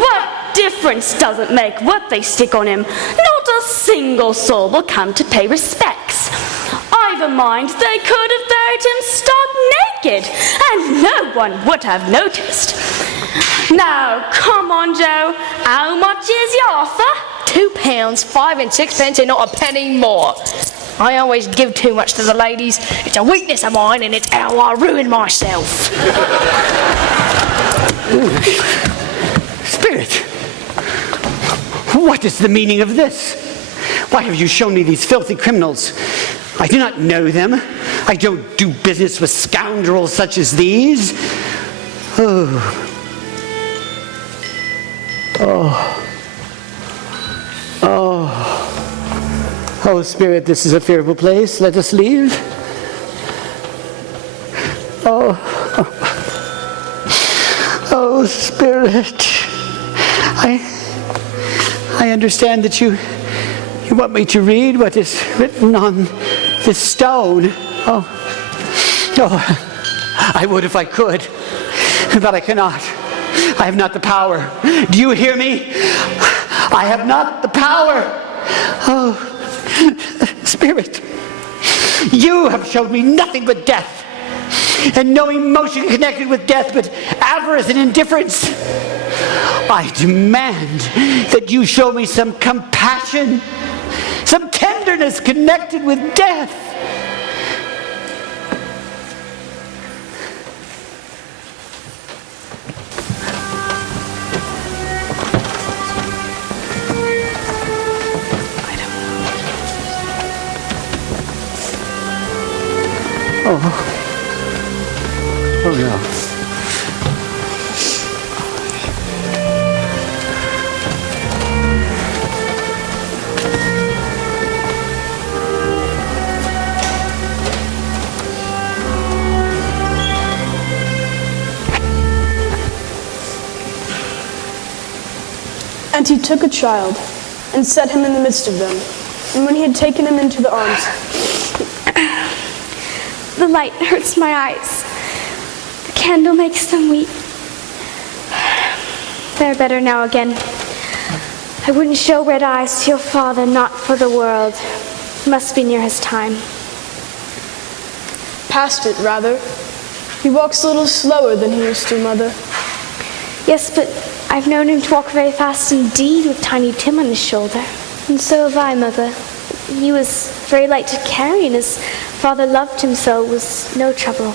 What difference does it make what they stick on him? Not a single soul will come to pay respects. I've a mind they could have buried him stark naked, and no one would have noticed. Now, come on, Joe. How much is your offer? £2, 5 and 6 and not a penny more. I always give too much to the ladies. It's a weakness of mine, and it's how I ruin myself. Spirit, what is the meaning of this? Why have you shown me these filthy criminals? I do not know them. I don't do business with scoundrels such as these. Oh. Oh, Spirit, this is a fearful place. Let us leave. Oh, Spirit. I understand that you want me to read what is written on this stone. Oh, I would if I could, but I cannot. I have not the power. Do you hear me? I have not the power. Oh, Spirit, you have showed me nothing but death, and no emotion connected with death but avarice and indifference. I demand that you show me some compassion, some tenderness connected with death. Oh no. And he took a child and set him in the midst of them. And when he had taken him into the arms, The light hurts my eyes. The candle makes them weep. They're better now again. I wouldn't show red eyes to your father, not for the world. Must be near his time. past it, rather. He walks a little slower than he used to, Mother. Yes, but I've known him to walk very fast indeed with Tiny Tim on his shoulder. And so have I, Mother. He was very light to carry, and his father loved him so it was no trouble.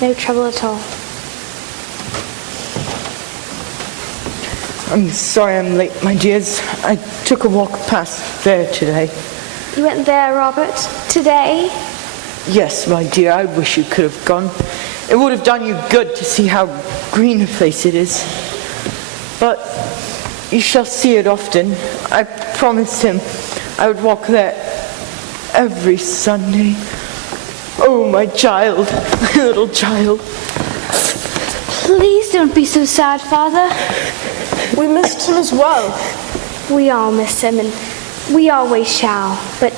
No trouble at all. I'm sorry I'm late, my dears. I took a walk past there today. You went there, Robert? Today? Yes, my dear, I wish you could have gone. It would have done you good to see how green a place it is. But you shall see it often. I promised him I would walk there every Sunday. Oh, my child, my little child. Please don't be so sad, Father. We missed him as well. We all miss him, and we always shall. But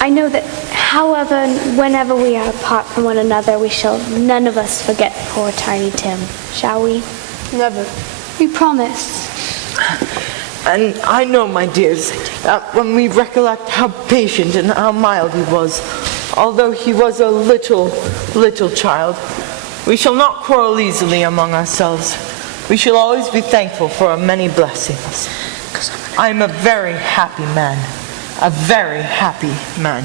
I know that however and whenever we are apart from one another, we shall none of us forget poor Tiny Tim, shall we? Never. We promise. And I know, my dears, that when we recollect how patient and how mild he was, although he was a little child, we shall not quarrel easily among ourselves. We shall always be thankful for our many blessings. I am a very happy man. A very happy man.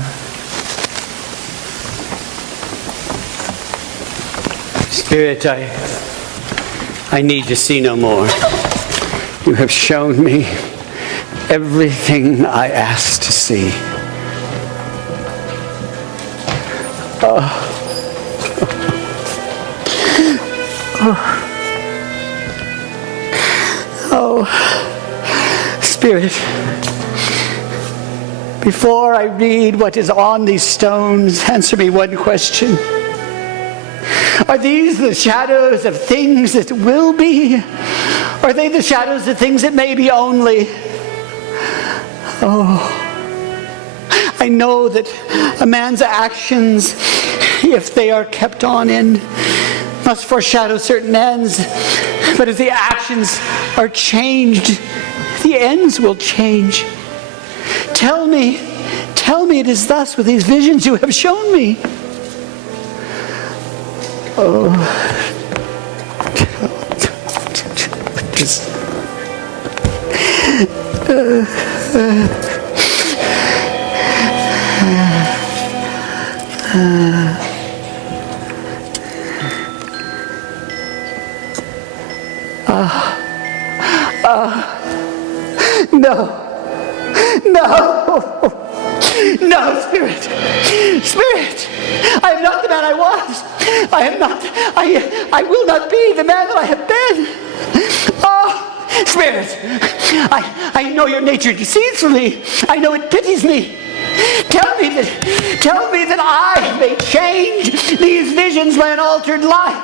Spirit, I need to see no more. You have shown me everything I asked to see. Spirit, before I read what is on these stones, answer me one question. Are these the shadows of things that will be? Or are they the shadows of things that may be only? Oh, I know that a man's actions, if they are kept on in, must foreshadow certain ends. But if the actions are changed, the ends will change. Tell me it is thus with these visions you have shown me. Oh. No. No, Spirit! Spirit! I am not the man I was! I am not, I will not be the man that I have been! Oh, Spirit! I know your nature deceits me. I know it pities me. Tell me that I may change these visions by an altered life.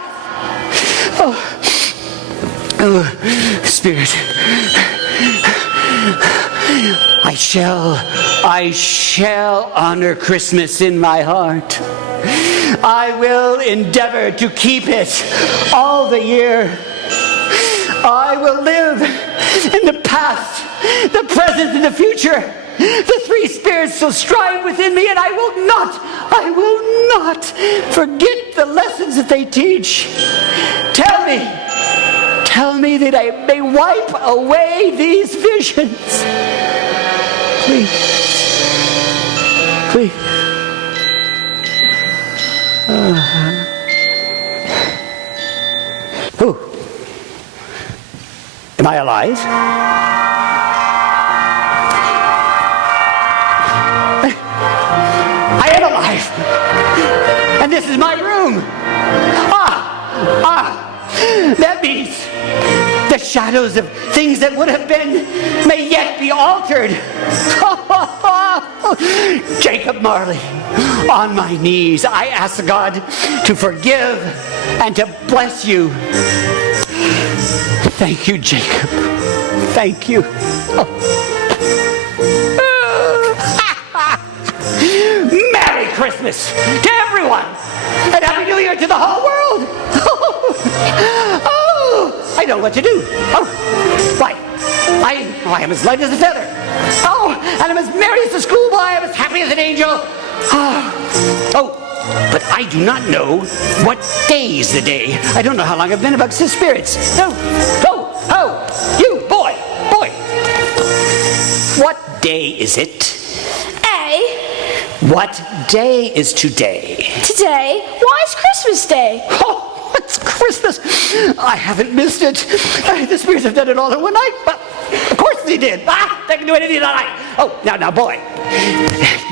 Oh, Spirit. I shall honor Christmas in my heart. I will endeavor to keep it all the year. I will live in the past, the present, and the future. The three spirits shall strive within me, and I will not forget the lessons that they teach. Tell me that I may wipe away these visions. Please. Who? Am I alive? I am alive. And this is my room. That means the shadows of things that would have been may yet be altered. Jacob Marley, on my knees, I ask God to forgive and to bless you. Thank you, Jacob. Thank you. Merry Christmas to everyone, and Happy New Year to the whole world. I know what to do. Right. I am as light as a feather. And I'm as merry as a schoolboy. I'm as happy as an angel. But I do not know what day is the day. I don't know how long I've been amongst the spirits. You, boy. What day is it? What day is today? Today? Why is Christmas Day? It's Christmas. I haven't missed it. The spirits have done it all in one night. But of course they did. They can do anything they like. Now, boy.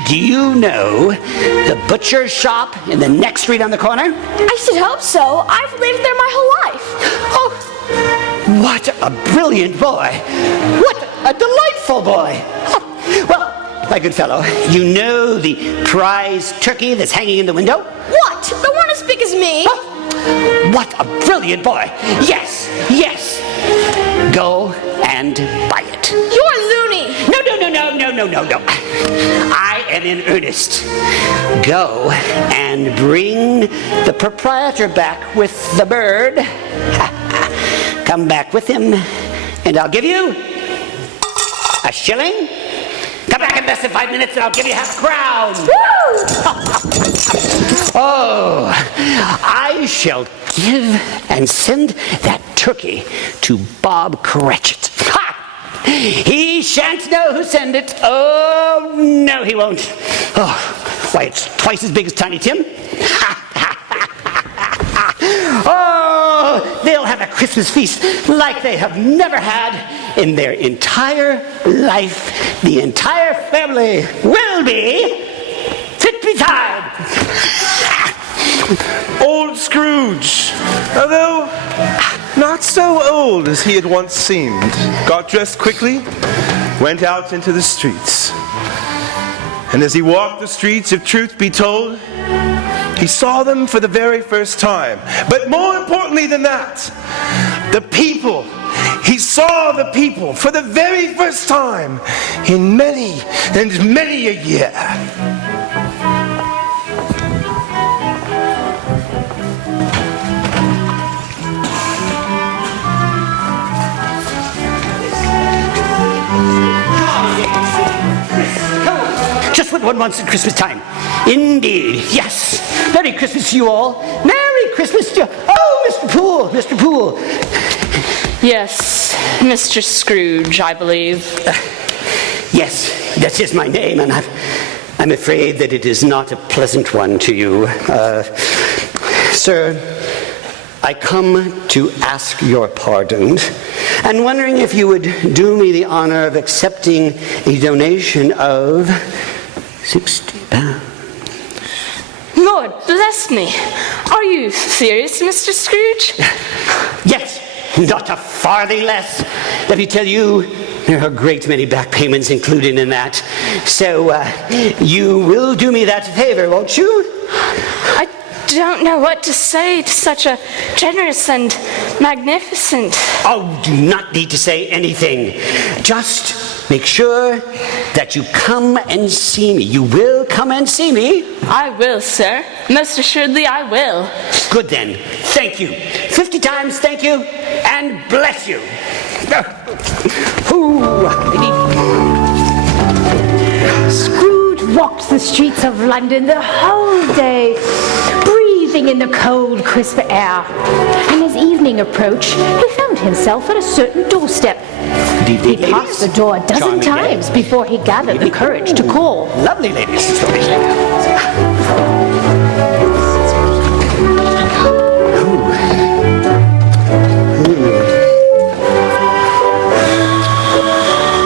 Do you know the butcher shop in the next street on the corner? I should hope so. I've lived there my whole life. What a brilliant boy. What a delightful boy. Well, my good fellow, you know the prize turkey that's hanging in the window? What? The one as big as me? What a brilliant boy. Yes. Go and buy it. You're loony. No. I am in earnest. Go and bring the proprietor back with the bird. Come back with him, and I'll give you a shilling. Come back in less than 5 minutes, and I'll give you half a crown. I shall give and send that turkey to Bob Cratchit. He shan't know who sent it. Oh, no, he won't. Why, it's twice as big as Tiny Tim. They'll have a Christmas feast like they have never had in their entire life. The entire family will be fit beside. Old Scrooge, although not so old as he had once seemed, got dressed quickly, went out into the streets. And as he walked the streets, if truth be told, he saw them for the very first time. But more importantly than that, the people. He saw the people for the very first time in many and many a year. Just what one wants at Christmas time. Indeed, yes. Merry Christmas to you all. Merry Christmas to you. Oh, Mr. Poole. Yes, Mr. Scrooge, I believe. Yes, that is my name, and I'm afraid that it is not a pleasant one to you. Sir, I come to ask your pardon, and wondering if you would do me the honor of accepting a donation of £60. Lord bless me. Are you serious, Mr. Scrooge? Yes, not a farthing less. Let me tell you, there are a great many back payments included in that. So, you will do me that favor, won't you? I don't know what to say to such a generous and magnificent... Oh, do not need to say anything. Just make sure that you come and see me. You will come and see me? I will, sir. Most assuredly I will. Good then. Thank you. 50 times thank you, and bless you. Scrooge walked the streets of London the whole day, breathing in the cold, crisp air. And as evening approached, he found himself at a certain doorstep. He passed the door a dozen times before he gathered the courage to call. Lovely ladies.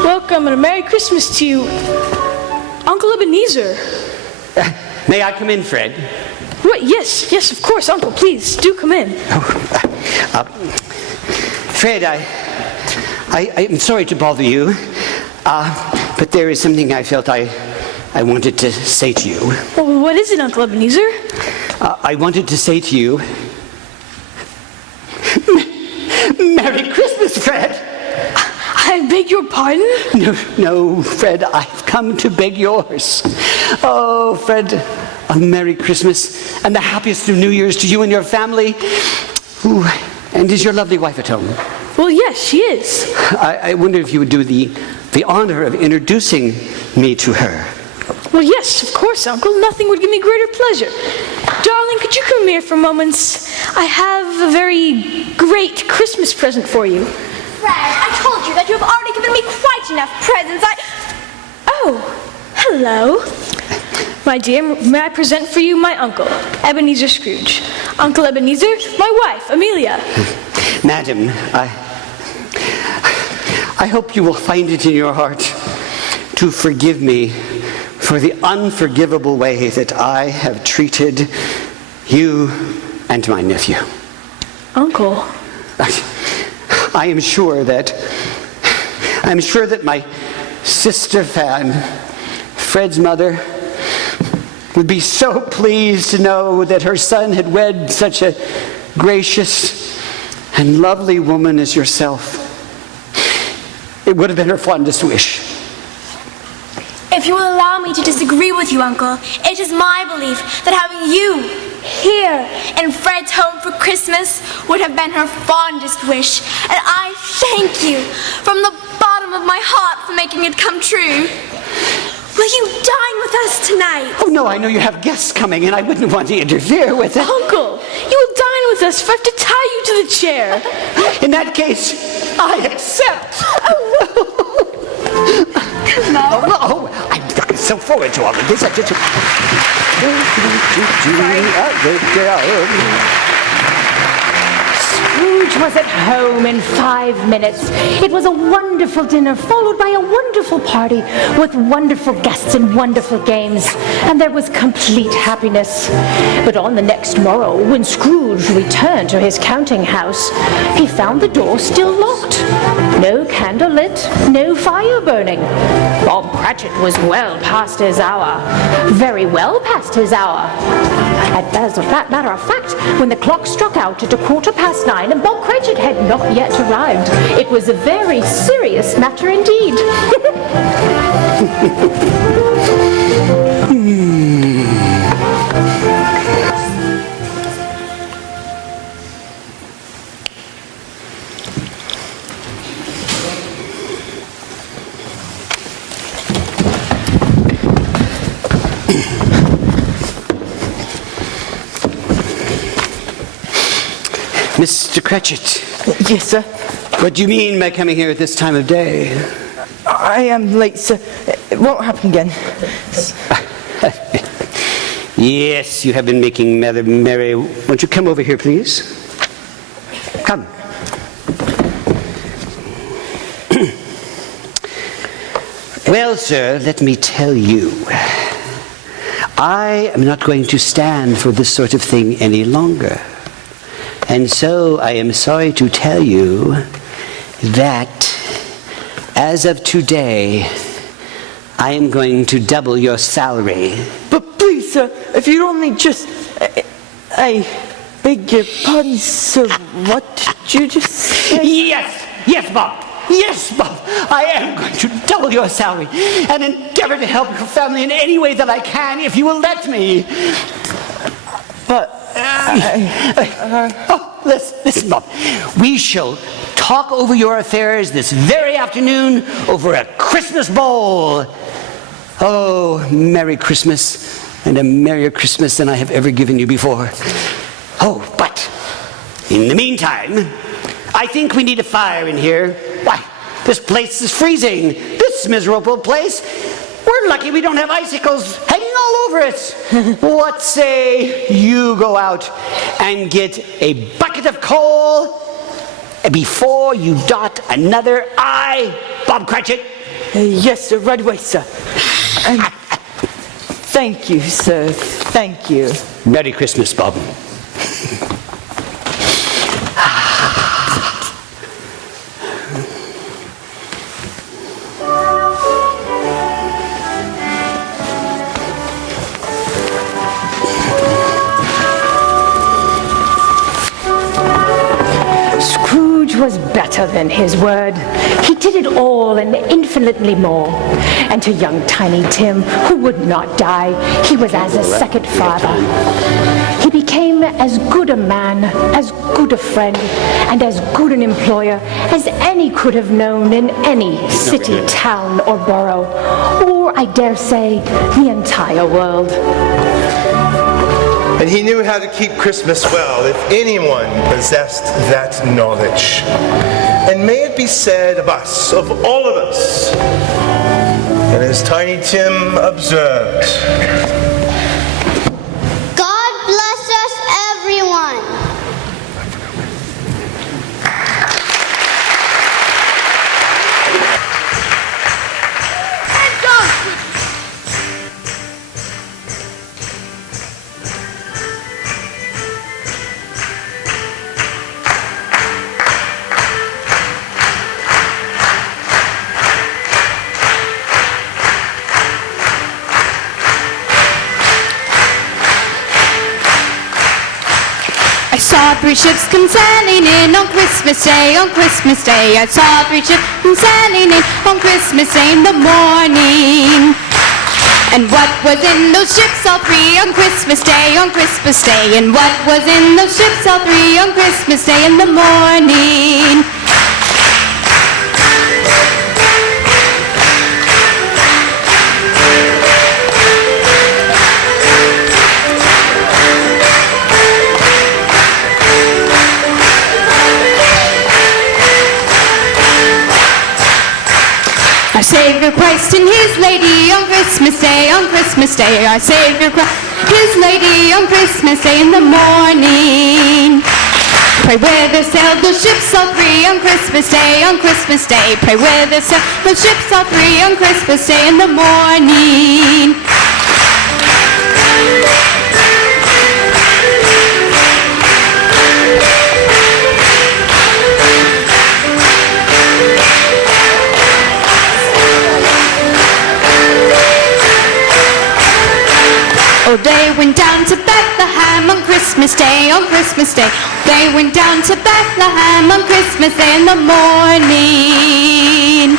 Welcome and a Merry Christmas to you, Uncle Ebenezer. May I come in, Fred? What? Yes, of course, Uncle. Please, do come in. Fred, I'm sorry to bother you, but there is something I felt I wanted to say to you. Well, what is it, Uncle Ebenezer? I wanted to say to you, Merry Christmas, Fred! I beg your pardon? No, Fred, I've come to beg yours. Oh, Fred, a Merry Christmas and the happiest of New Year's to you and your family. Ooh, and is your lovely wife at home? Well, yes, she is. I wonder if you would do the honor of introducing me to her. Well, yes, of course, Uncle. Nothing would give me greater pleasure. Darling, could you come here for moments? I have a very great Christmas present for you. Fred, I told you that you have already given me quite enough presents. Oh, hello. My dear, may I present for you my uncle, Ebenezer Scrooge. Uncle Ebenezer, my wife, Amelia. Madam, I hope you will find it in your heart to forgive me for the unforgivable way that I have treated you and my nephew. Uncle. I am sure that my sister Fan, Fred's mother, would be so pleased to know that her son had wed such a gracious and lovely woman as yourself. It would have been her fondest wish. If you will allow me to disagree with you, Uncle, it is my belief that having you here in Fred's home for Christmas would have been her fondest wish. And I thank you from the bottom of my heart for making it come true. Will you dine with us tonight? Oh, no, I know you have guests coming, and I wouldn't want to interfere with it. Uncle, you will dine with us if I have to tie you to the chair. In that case, I accept. I'm looking so forward to all of this. Scrooge was at home in 5 minutes. It was a wonderful dinner, followed by a wonderful party with wonderful guests and wonderful games, and there was complete happiness. But on the next morrow, when Scrooge returned to his counting house, he found the door still locked. No candle lit, no fire burning. Bob Cratchit was well past his hour. Very well past his hour. As a matter of fact, when the clock struck out at 9:15 and Bob Cratchit had not yet arrived, it was a very serious matter indeed. Mr. Cratchit. Yes, sir? What do you mean by coming here at this time of day? I am late, sir. It won't happen again. Yes, you have been making rather merry. Won't you come over here, please? Come. Well, sir, let me tell you. I am not going to stand for this sort of thing any longer. And so I am sorry to tell you that as of today, I am going to double your salary. But please, sir, if you'd only just... I beg your pardon, sir. What did you just say? Yes, Bob. Yes, Bob. I am going to double your salary and endeavor to help your family in any way that I can, if you will let me. But... Listen, Bob. We shall talk over your affairs this very afternoon over a Christmas bowl. Oh, Merry Christmas, and a merrier Christmas than I have ever given you before. Oh, but in the meantime, I think we need a fire in here. Why, this place is freezing. This miserable place. We're lucky we don't have icicles hanging all over it. What say you go out and get a bucket of coal before you dot another I, Bob Cratchit? Yes, sir, right away, sir. Thank you, sir. Thank you. Merry Christmas, Bob. Scrooge was better than his word. He did it all and infinitely more. And to young Tiny Tim, who would not die, he was as a second father. He became as good a man, as good a friend, and as good an employer as any could have known in any city, town, or borough, or, I dare say, the entire world. And he knew how to keep Christmas well, if anyone possessed that knowledge. And may it be said of us, of all of us, and as Tiny Tim observed, God bless us, everyone. I saw 3 ships come sailing in on Christmas Day, on Christmas Day. I saw 3 ships come sailing in on Christmas Day in the morning. And what was in those ships, all 3 on Christmas Day, on Christmas Day? And what was in those ships, all 3 on Christmas Day in the morning? Our Savior Christ and His Lady on Christmas Day, on Christmas Day. Our Savior Christ, His Lady on Christmas Day in the morning. Pray with us, sail those ships all 3 on Christmas Day, on Christmas Day. Pray with us, sail those ships all 3 on Christmas Day in the morning. Oh, they went down to Bethlehem on Christmas Day, on Christmas Day. They went down to Bethlehem on Christmas Day in the morning.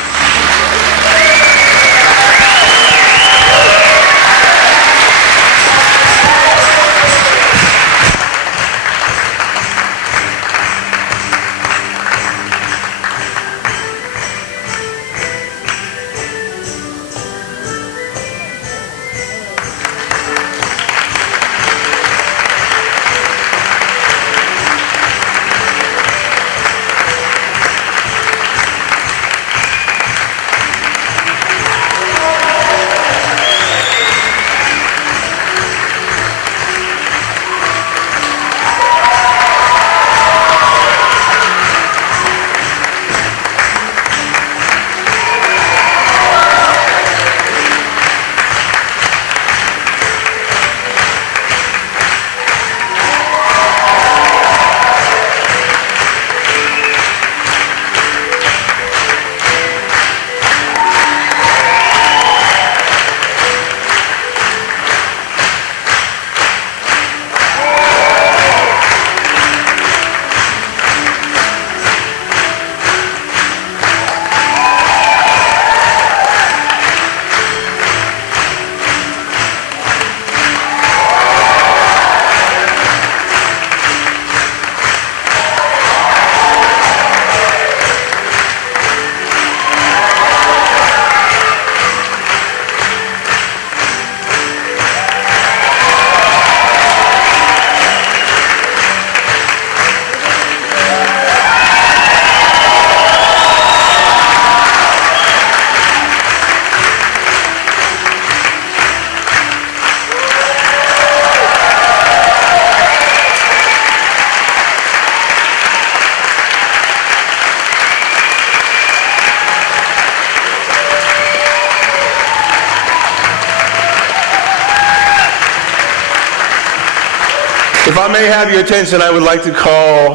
If I may have your attention, I would like to call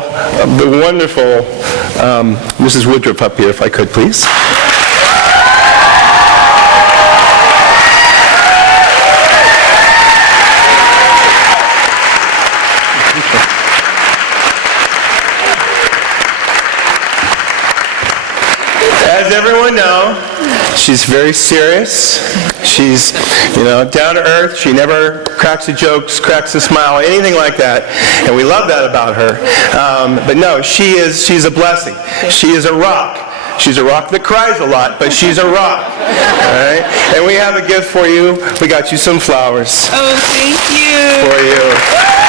the wonderful Mrs. Woodruff up here, if I could, please. As everyone knows, she's very serious. She's, down to earth. She never cracks a joke, cracks a smile, anything like that. And we love that about her. But no, she's a blessing. She is a rock. She's a rock that cries a lot, but she's a rock. All right? And we have a gift for you. We got you some flowers. Oh, thank you. For you.